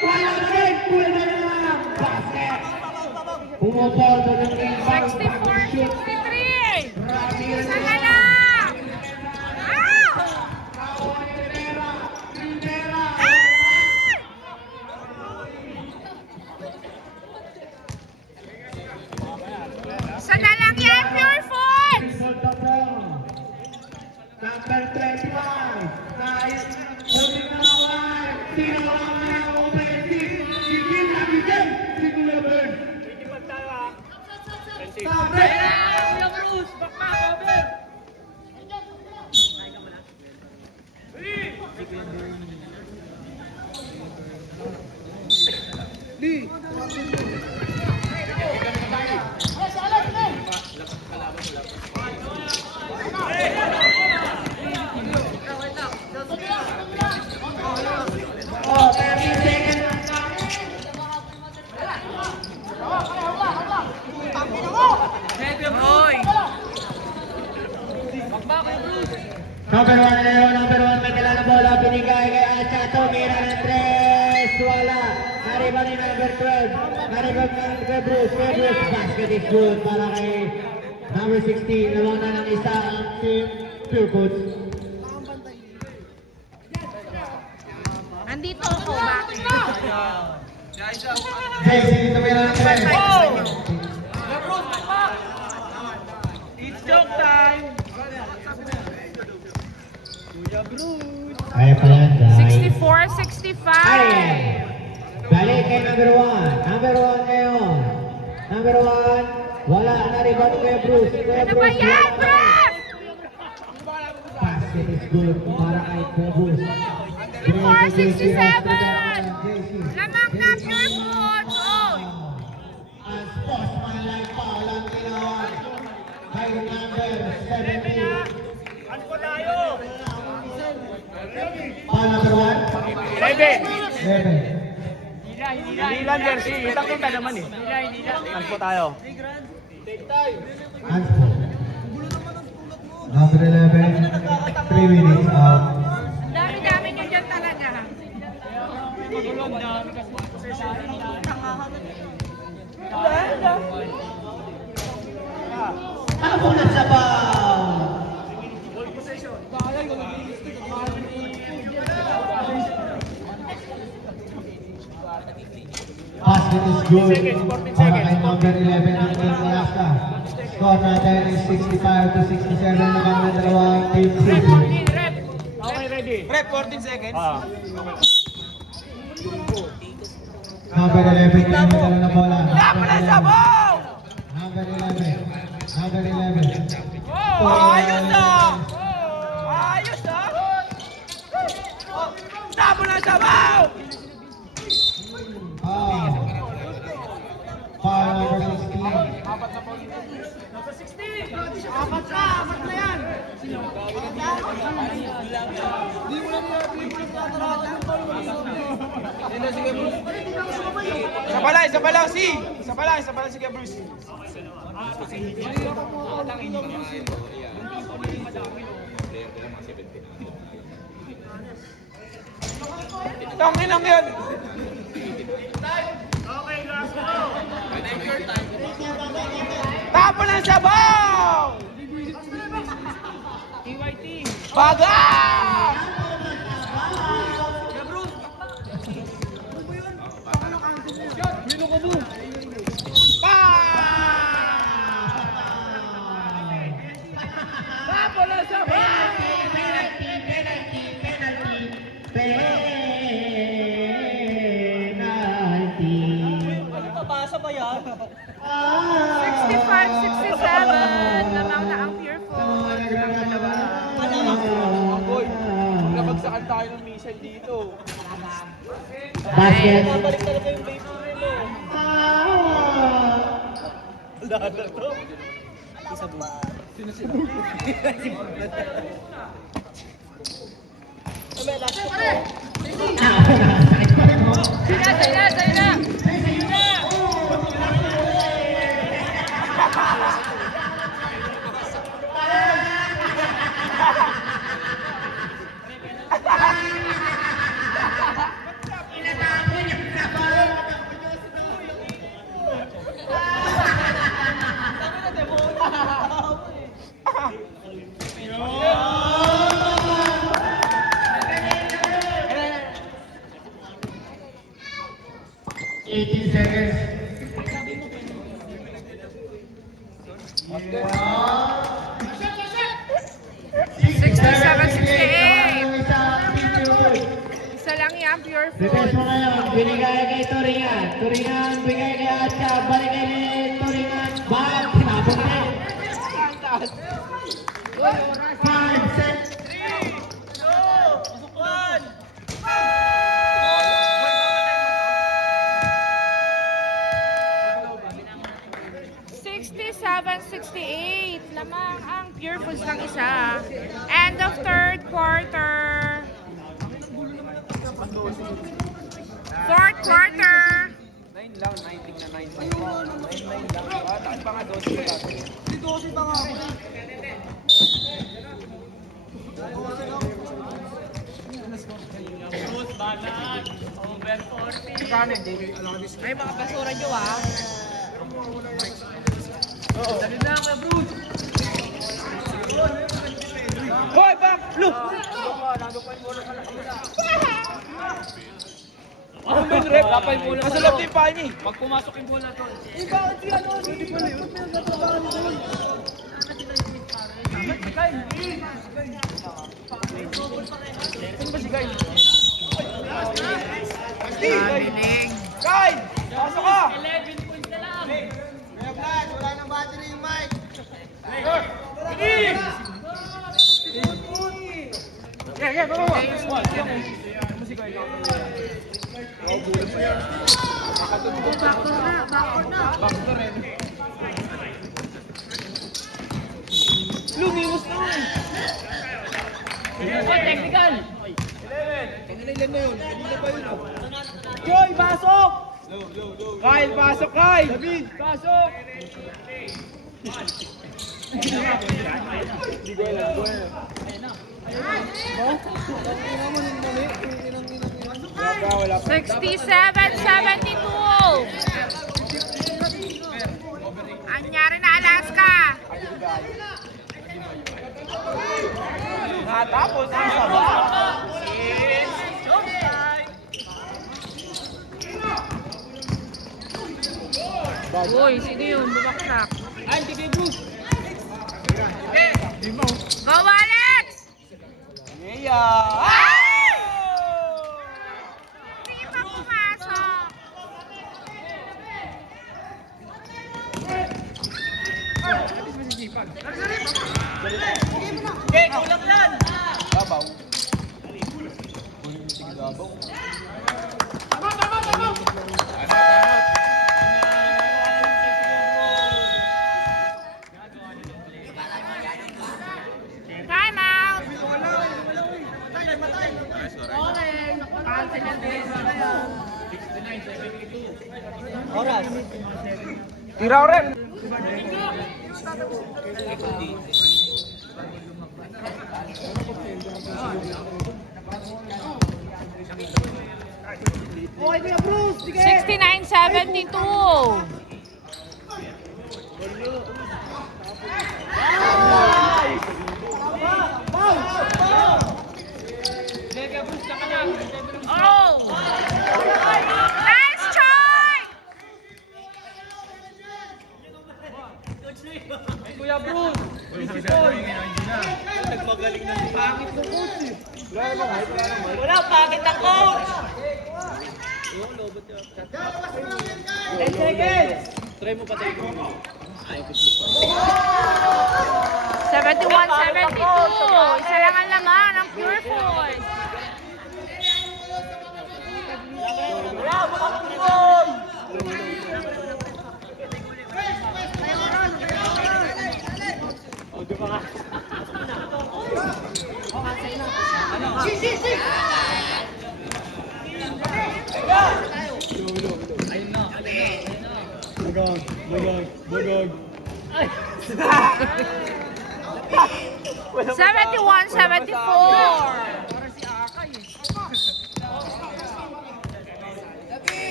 Wala pa din, Kuya Jolly na lang. Basket. Pumuporto ng ibang 64-63. Ramirez. Isa na lang. Ah! Rivera. Isa na lang yan, Pure Foods. Number 25. Kahit huling naman. Tinawakan ng offensive. Sigil na bigay. Sigil na burn. Sabi. Kuya Bruce, bakma, cover! Oh, 30 seconds. Oy. Bakma, Kuya Bruce! Number 1 na yun, number 1 may kailangan na bola, binigay kay Achato, mira ng 3, wala. Nariban ni number 12, nariban kay Bruce, basket is good para kay number 16, lamang na ng isa ang team Pure Foods. Andito ako, bakit? JC, dito may lang Kuya Bruce, bakma! It's joke time! Kuya Bruce! Kaya pa yan, guys. 64-65. Ay! Balik kay number 1. Number 1 ngayon. Number 1, wala. Nariban kay Bruce. Kuya Ano ba Bruce, yan, wala. Bref? Basket is good para kay Kuya Bruce. 64-67. Lamang na Pure Foods. Oh. Ang sportsmanlike foul ang ginawa kay number 17. Foul number 1? 11. Hindi lang jersey, kitang-kita naman eh. Ano po tayo? Anspo. Number 11, 3 minutes out. Ang dami-dami nyo dyan talaga. Ako na sabaw! Basket is good para kay number 11 ng Team Alaska. Score natin is 65-67 naman ng dalawang team. Okay, ready. Rep, 14 seconds. Number 11 na yung dala na bola. Dapat na sabaw! Number 11. Number 11. Ayos na! Ayos na! Dapat na sabaw! Oh. Foul number 16. Apat na yan! Isa pa lang, si! Isa pa lang, sige Bruce. Tangin lang yan! Tapon ang sabaw! Baga! Tapon ang sabaw! Pabasa ba yan? 65-67. Lamang na ang Pure Foods. Ang dalawa. Boy, nabagsakan tayo ng missile dito. Basket. Babalik talaga yung base mo rin, oh. Wala na to. Isa ba? Sino? Isa lang yan, pure Request food. mo ngayon, binigay kay Turingan. Turingan, bigay kay Atcha. Balik kay Turingan. Bak, tinapon na. 5 sets. 67-68. Lamang ang pure foods ng isa. End of third quarter. Fourth quarter. 9 lang, 19 na 9. 9 lang. Taas pa nga 12 lang. 12 pa nga ako. Ay, mga basura nyo ah. Hoy, back! Look! Ano ba yung rep? Nasa loob yung paa niya eh. Pag pumasok yung bola to. Eh, bakit si ano? Hindi pala yun. Natabahan mo yun. Si Kyle. Sino ba si Kyle? Galing. Kyle! Pasok ka! 11 points na lang. Kaya Vlad, wala nang battery yung mic. Yeah, baba. Ano si Kyle? Backdoor eh. Lumimos na eh. Technical. 11 na yun. Hindi pa yun. Joy, pasok! Kyle, pasok, Kyle! David, pasok! Hindi ko alam. Wala pa. 67-72. Anyari na Alaska. Natapos ang saba. Uy, sino yun? Bumaksak. Ay, hindi kay Bruce. Go, Alex! Yeah! Hindi pa pumasok. Okay, kulang yan. Babaw. Sige, babaw. Time out. Oras. Tira rin. Okay, Kuya Bruce. Sige. 69-72. Oh! Nice choice! Kuya Bruce. Nagmagaling na yung pangit ng coach eh. Wala, pangit na coach. 10 seconds. Try mo pa tayo. 71-72. Isa lang ang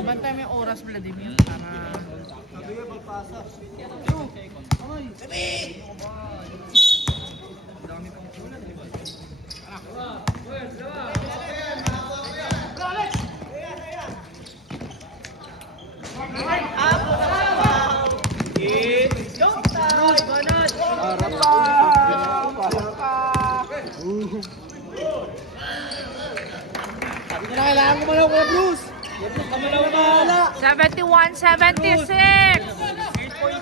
Bantay mo yung oras, Vladimir, para... Kailangan ko malaw ko, Bruce. 71-76!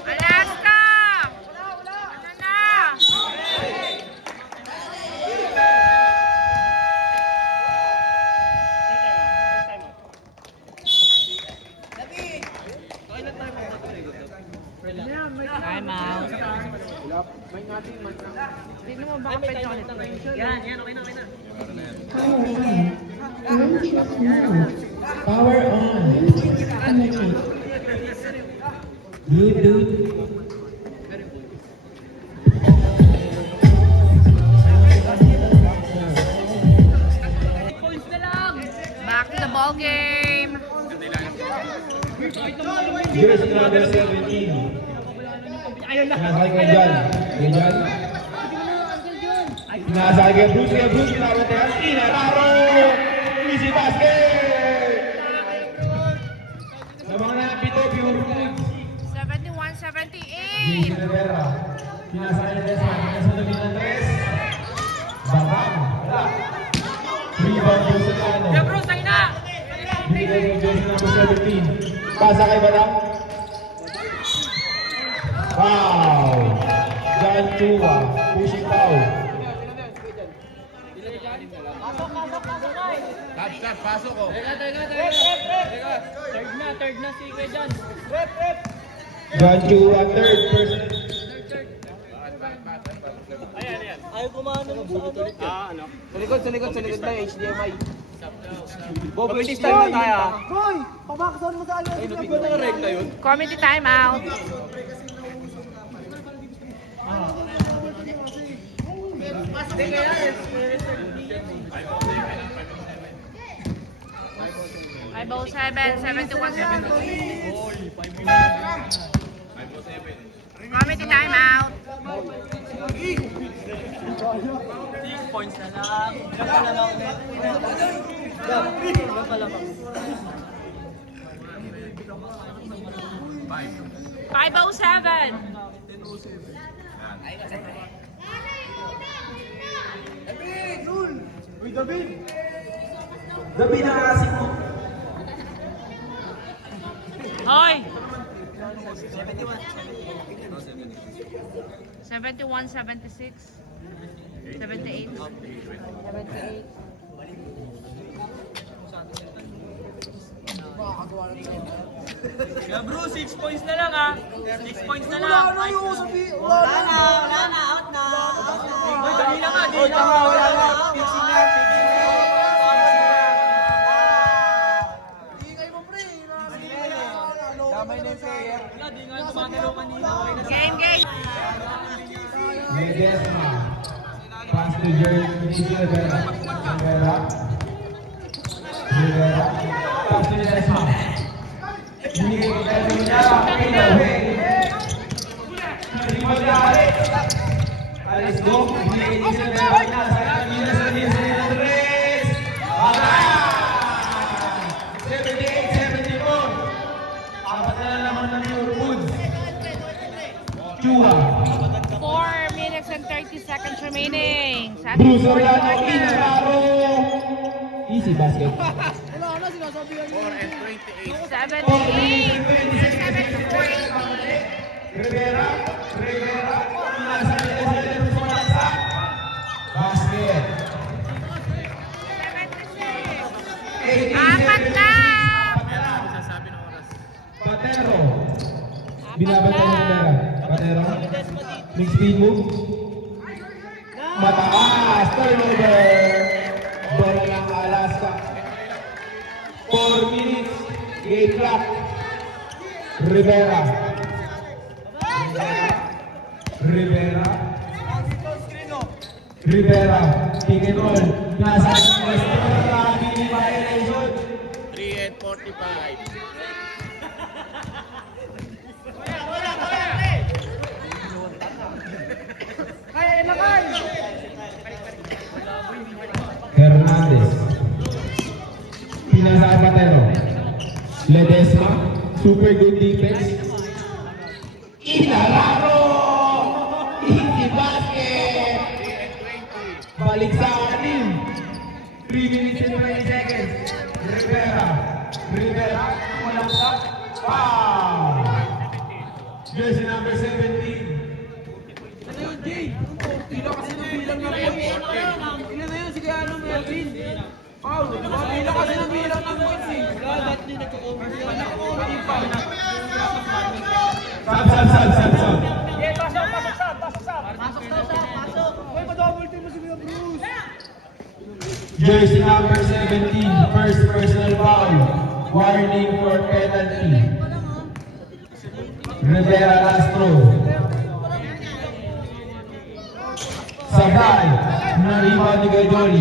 Alaska! Ano na? Time out. Tignan mo baka pwede ako nito. Power on. Bluetooth. Back to the ball game. Jersey number 17. Sinasakay ko dyan. Yung dyan. Sinasakay ko Bruce. Kaya Bruce, kinawat na yan. Inararo! Easy basket! Sa mga napito, pure foods. 71-78. Rivera. Sinasakay na Desma. Sinasakay na Andres. Bakang. Wala. Rebound po sa Kano. Binigay ko Jersey number 17. Pasa kay Badang. Wow! John Chua, pushing foul. Stop, pasok ko. Third na si Kuya John. John Chua, third person. Ayaw kumano mo sa ano? Sa likod na yung HDMI. Bob, British time na tayo. Boy! Pabakasan mo sa ano? Ay, napito na rekta yun. Committee time out. I bow 71-70. Committee time out. 6 points na lang. Ilan pa lang net? Ilan pa lang? 507. Gabi na kasing mo. Hoy! 71-76. 78. 78. Yeah, bro, 6 points na lang ah. 6 points na lang. Wala na, out na. Hoy, dali lang ah. Dali lang ah. Wala na. Fixing na. Ingay mo, pre. Damay na yung player. Wala, di nga gumagalaw kanina. Game, game. May Desma. Pass to Jersey Rivera. Rivera. Pass to Desma. Binigay ko tayo niya. Pinaway. Rebound na Alex. Alex go. Binigay ko sa Rivera. Sa kanina sa Andres. Baka! 78-74. Apat na naman ng pure foods. Chua. 4 minutes and 30 seconds remaining. Bruce Oriano, Inararo. Easy basket. Wala na, sinasabihan niyo. 78. Rivera. Basket. Apat na. Patero. Binabantay ng Rivera. Patero. Big speed move. Mataas. Turnover. Bola ng Alaska. 4 minutes. Game clock. Rivera. Rivera. Pick and roll. Nasa mini violation. 3 and 45. Hernandez. Pina Zapatero. Ledesma. Super good defense. Inalaro! Easy basket! Balik sa anim. 3 minutes and 20 seconds. Rivera. Walang shot. Wow! Jersey number 17. Pila kasi ng bilang ng points. Ilan na yun si Gano Melvin? Paul, pila kasi ng bilang ng points eh. Wala, dati din nagko-over. Sab. Uy, pa-double team mo si Kuya Bruce. Jersey number 17. First personal foul. Warning for penalty. Rivera Castro. Sabay. Na-rebound ni Gaidoli.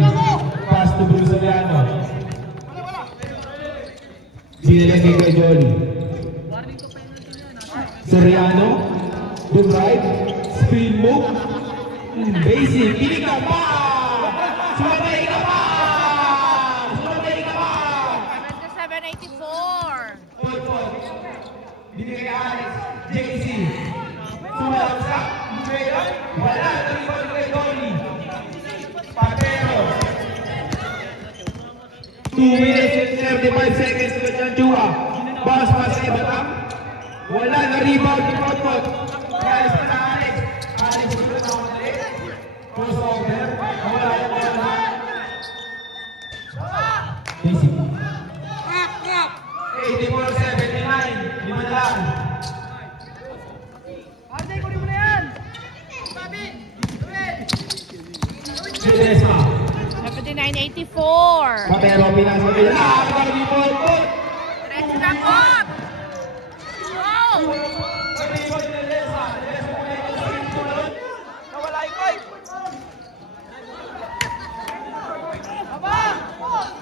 Pass to Bruce Soriano. Binilagay kay Gaidoli. Soriano. Good right. Spin move. Basic. Piling ka pa! Sumabay ka pa! Sumabay ka pa! 77-84. Binigay kay Alex. JC. Sumalaksak. Rivera. Wala. Na-rebound ni Gaidoli. Patero. 2 minutes and 35 seconds to the Chua. Boss pa sa Ibatang. Wala na rebound ni Potpot. Alis pa na Alex. Alex ulit na madali. Crossover. Wala na bola. Basic. 84-79. Lima na lang. Arday, kunin mo na yan. Ledesma. 79-84. Patero pinasa nila. Nakakabang ni Potpot. Diretso na po. Wow! Nawala yung fight.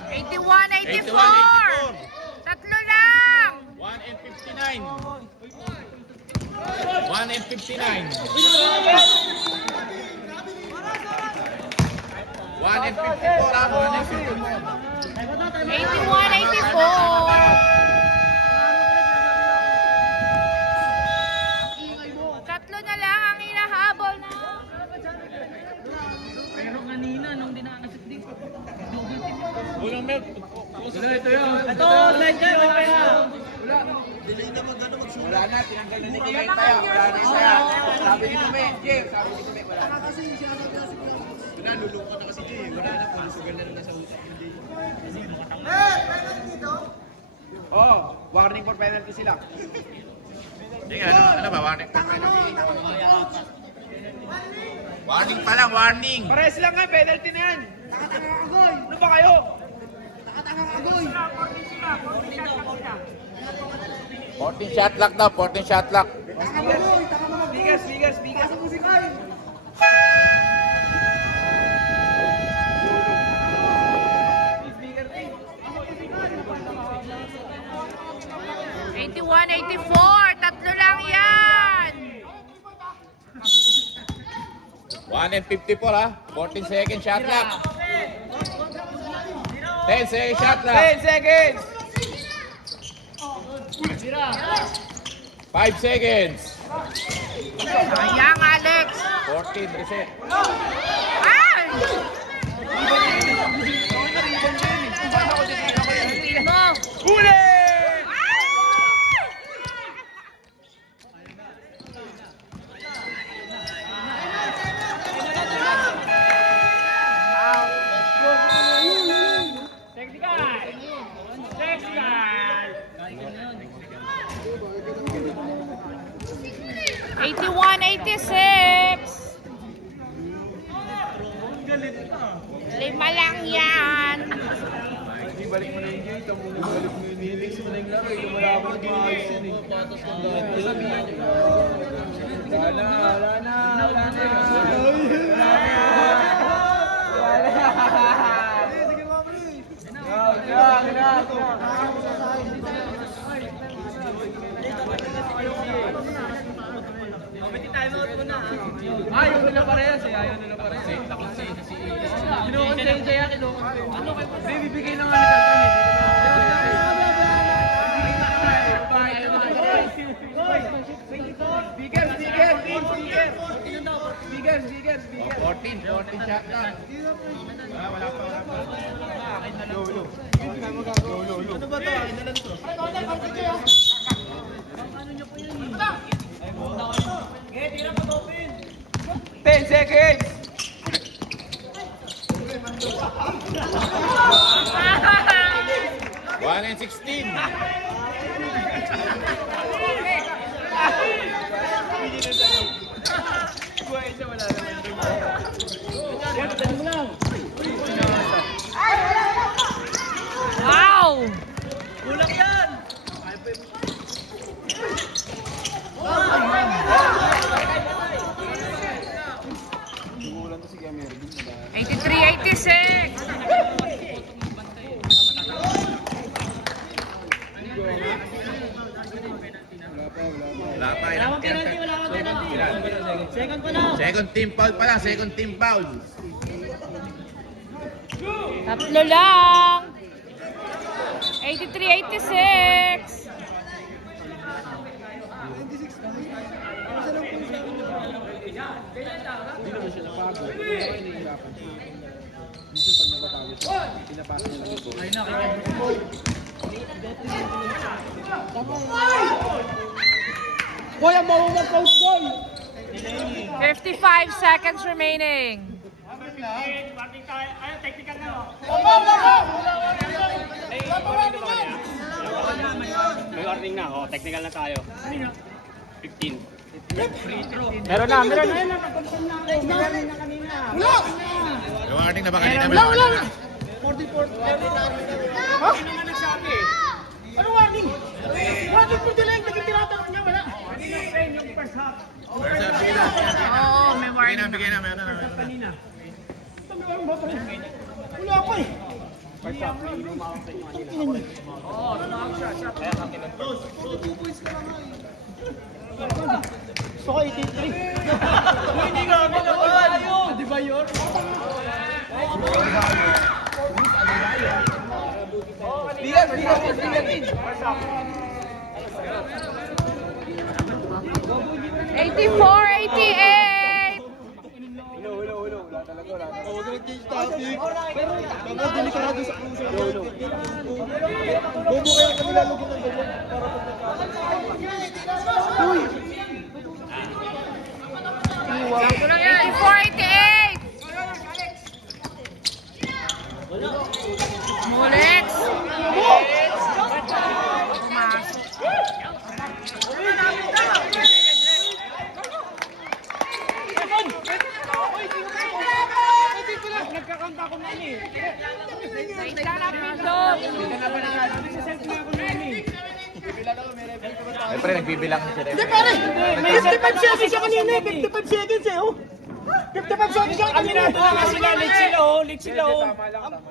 81-84. Tatlo lang. 1 and 59. 1 and 59. 1 and 54 ah, 1 and 54. 81-84. Tatlo na lang ang hinahabol na. Pero kanina, nung dinakasip dito, double team. Ulang milk. Ito yun. Ito, side kayo, okay na. Wala na, tinanggal na ni Kaya tayo. Wala na isa. Sabi ni Tume, Jim, sabi ni Tume, wala na. Wala, lulungkot na kasi Jim. Wala na, pulusugan na nung nasa utak ni Jim. Oh, warning for penalty sila. Hindi nga, ano ba? Warning. Warning pa lang, warning. Pares lang nga, penalty na yan. Ano ba kayo? 14 shot lock daw, 14 shot lock. Bigas. 81-84. Tatlo lang yan. 1 and 54 ah. 14 second shot lock. 10 second shot lock. 10 seconds. 5 seconds. Sayang, Alex. 14 reset. Ay! Mo. Huli! Technical. 81-86. Lima lang yan. ibalik mo na yung gate, ang bumalik mo yung nilix mo na yung laro, yung wala mo na maayos yun eh. Wala na. Ayaw nila parehas eh, ayaw nila parehas. Kinukonsensya yan, kinukonsensya. Bibigay na nga nila. Speaker. 14 shot na. Ano ba ito? 10 seconds! One and 16. Wow! Kulang yan! Kulang to si Gamer. 83-86. Wala pa. Second team foul pa lang. Second team foul. Tatlo lang. 83-86. Hindi naman siya napagod. Hindi naman nahihirapan siya. Minsan pag napapagod siya, pinapasa niya lang ito. Ayun na, Boy, ang mahumang coach, boy! 55 seconds remaining. May warning na, oh, technical na tayo. 15. Meron na. Yung warning na ba kanina? Wala. Ano warning? Warning po din lang, naging tinatanong niya, wala. Oo, may warning. Bigyan na. Meron na. Wala ko eh. Gusto ko 83. Hindi nga ako nawala. Di ba yun? Bigat. 84-88. Wala talaga, wala. Huwag nag-change topic. Dapat delikado sa puso. Bobo kaya kami lalagyan ng ganyan. Uy! 84-88. Mulex. Nagkakanta ko na eh. Wait lang na pindot. Siyempre, nagbibilang siya rin. Hindi pare! 55 seconds siya kanina eh. 55 seconds eh. Oh. 55 seconds siya kanina. Late sila oh.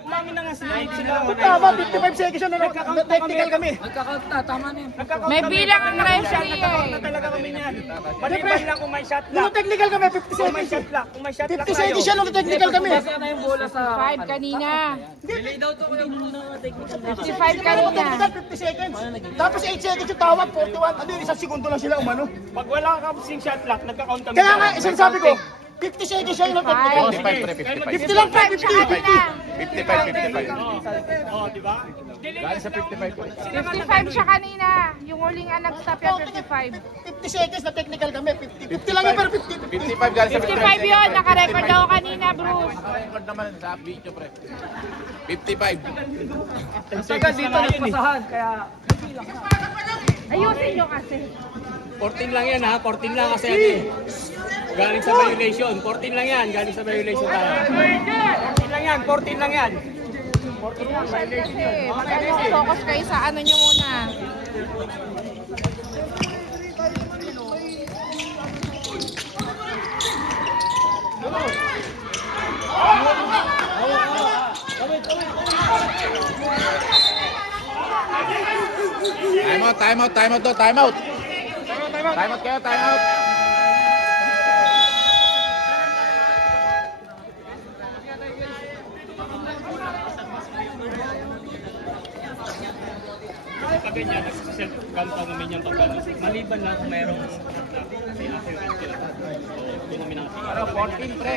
Umamin na nga sila, late sila oh. Tama, 55 seconds siya na technical kami. Nagkakount na, tama na yun. May bilang ang referee eh. Talaga kami niyan. Palipan lang kung may shot Nung lock. technical kami, 50 Kung may seconds. shot lock, kung may shot lock 50 seconds siya nung technical kami. Basta na yung bola sa... 5 kanina. 55 Technical, kanina. 50 seconds. Tapos 8 seconds yung tawag, 41. Ano yun, isang segundo lang sila umano. Pag wala ka kasing shot lock, nagka-count kami. Kaya nga, isang sabi ko, 50 seconds siya yung technical. 55, 50 lang pa, 55 siya 50. kanina. 55. Oh, di ba? Galing sa 55. 55 siya kanina. Yung huling nag-stop yan, 55. 50 seconds na technical kami, 50. 50 lang yun, pero 50. 55 galing sa 55 yun. Nakarecord ako kanina, Bruce. Nakarecord naman sa video, pre. 55. Taga dito nagpasahan, kaya... Ayusin nyo kasi. 14 lang yan ha, 14 lang kasi ano eh. Galing sa violation, 14 lang yan, galing sa violation tayo. 14 lang yan, 14 lang yan. Promotion kasi. Mag-focus kayo sa ano nyo muna. Time out to, time out. Time out kayo, time out. Pag ganyan, nagsiself-count namin yung pagkano. Maliban na kung mayroong may accurate sila. Doon namin nakakita. 14, pre.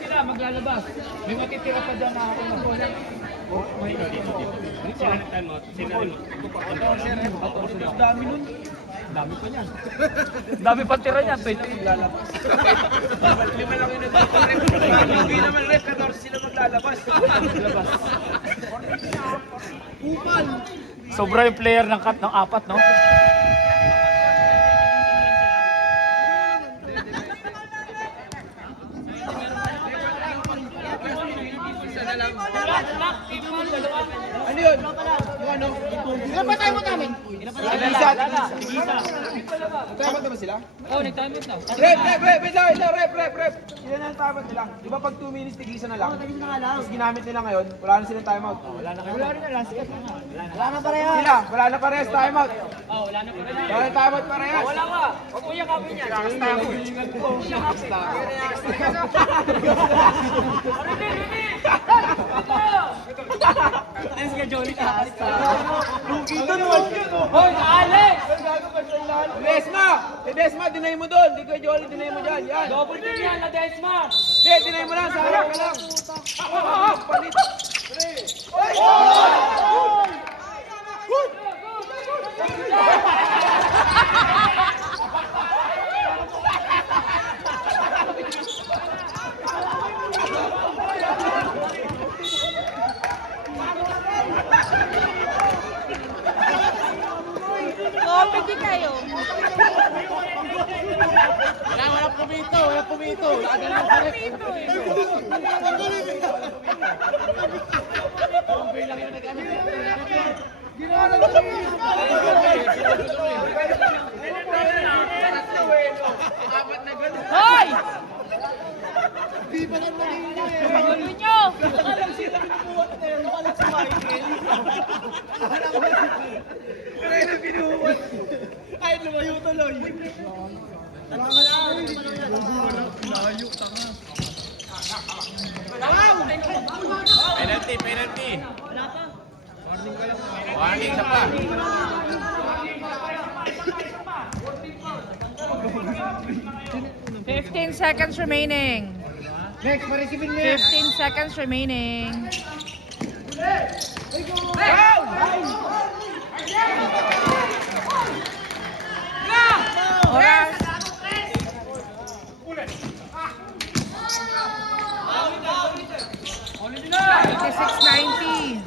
Sila maglalabas. May matitira pa dyan na ako mag-bola. Sila nag-time out. Sila rin. Dami nun. Dami pa niyan. Dami pa tira niyan. Pwede maglalabas. Lima lang yung nagpaparin. Hindi naman red. 14 sila maglalabas. Sobra yung player ng cut ng 4, no? Ano yun? Yung ano? Ilan ba tayo mo namin? Tigisa. Nagtamot na ba sila? Oo, nag-time na. Rep. Ilan na ang tamot nila? Di ba pag 2 minutes tigisa na lang? Tapos ginamit nila ngayon, wala na silang timeout. Wala rin na, last cut na nga. Wala na parehas. Sila, wala na parehas timeout. Wala na pa rin. Wala na timeout parehas. Wala nga. Huwag mo yakapin yan. Ano si Jolly taas? Hoy, Alex! Desma, dinay mo doon. Di ko Jolly, dinay mo dyan. Yan. Double team yan na Desma! Hindi, dinay mo lang. Sa harap ka lang. Palit. Kopiti kayo. Wala pumito. Hoy! Gulo nyo! Kahit lumayo tuloy. Penalty. Warning sa pa. $15 seconds remaining. Next, parisipin mo 15 seconds remaining. Oras. $86.90.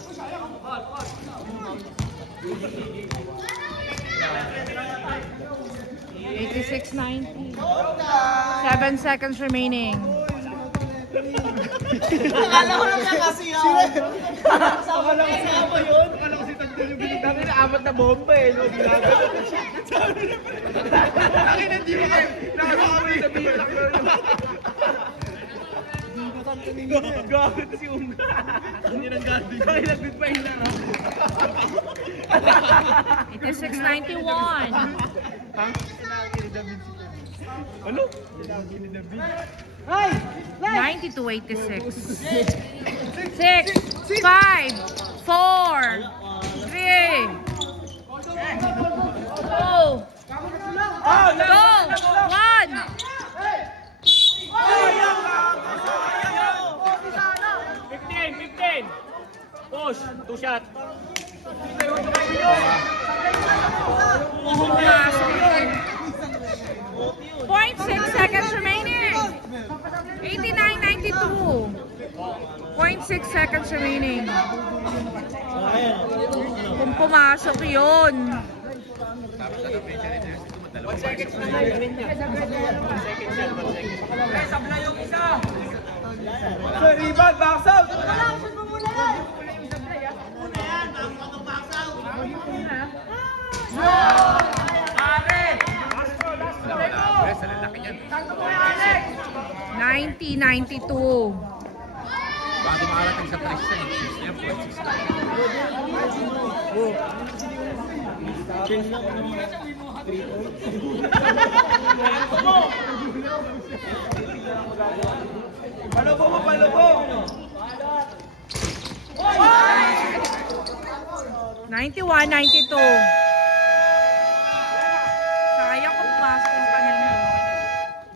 86.90. 7 seconds remaining. Akala ko si Tagdal yung binigyan na 4 na bomba eh. No? Akin hindi mo kayo. Nakakawin sa bilang. Gagawin si Unga. Hindi nang gagawin. Kaya nagbit pa yung laro. 86.91. Ano? 92.86. 6, 5, 4, 3, go! Go! 1! 15. Push. 2 shot. .6 seconds remaining. 89.92. 0.6 seconds remaining. Kung pumasok yun. 1 second na lang. 1 second. Sabla yung isa. Rebound, box out. Yes, ang lalaki niyan. 90-92. Bago makarating sa press niya. Press niya, 0.6. Palubo mo, palubo! 91-92. Sayang kung pumasok yung kanina.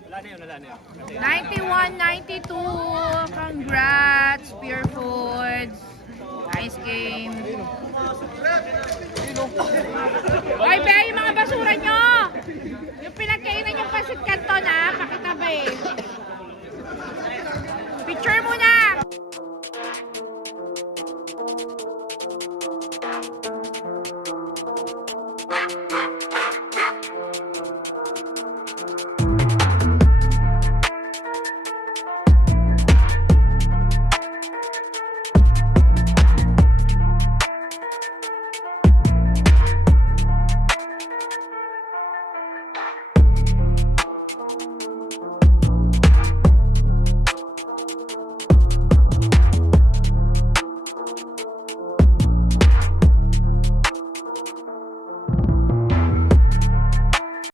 Wala na yun, wala na yun. 91-92. Congrats, Pure Foods. Nice game. Oy, be, yung mga basura nyo! Yung pinagkainan yung pasit kanton, ha? Pakitabi.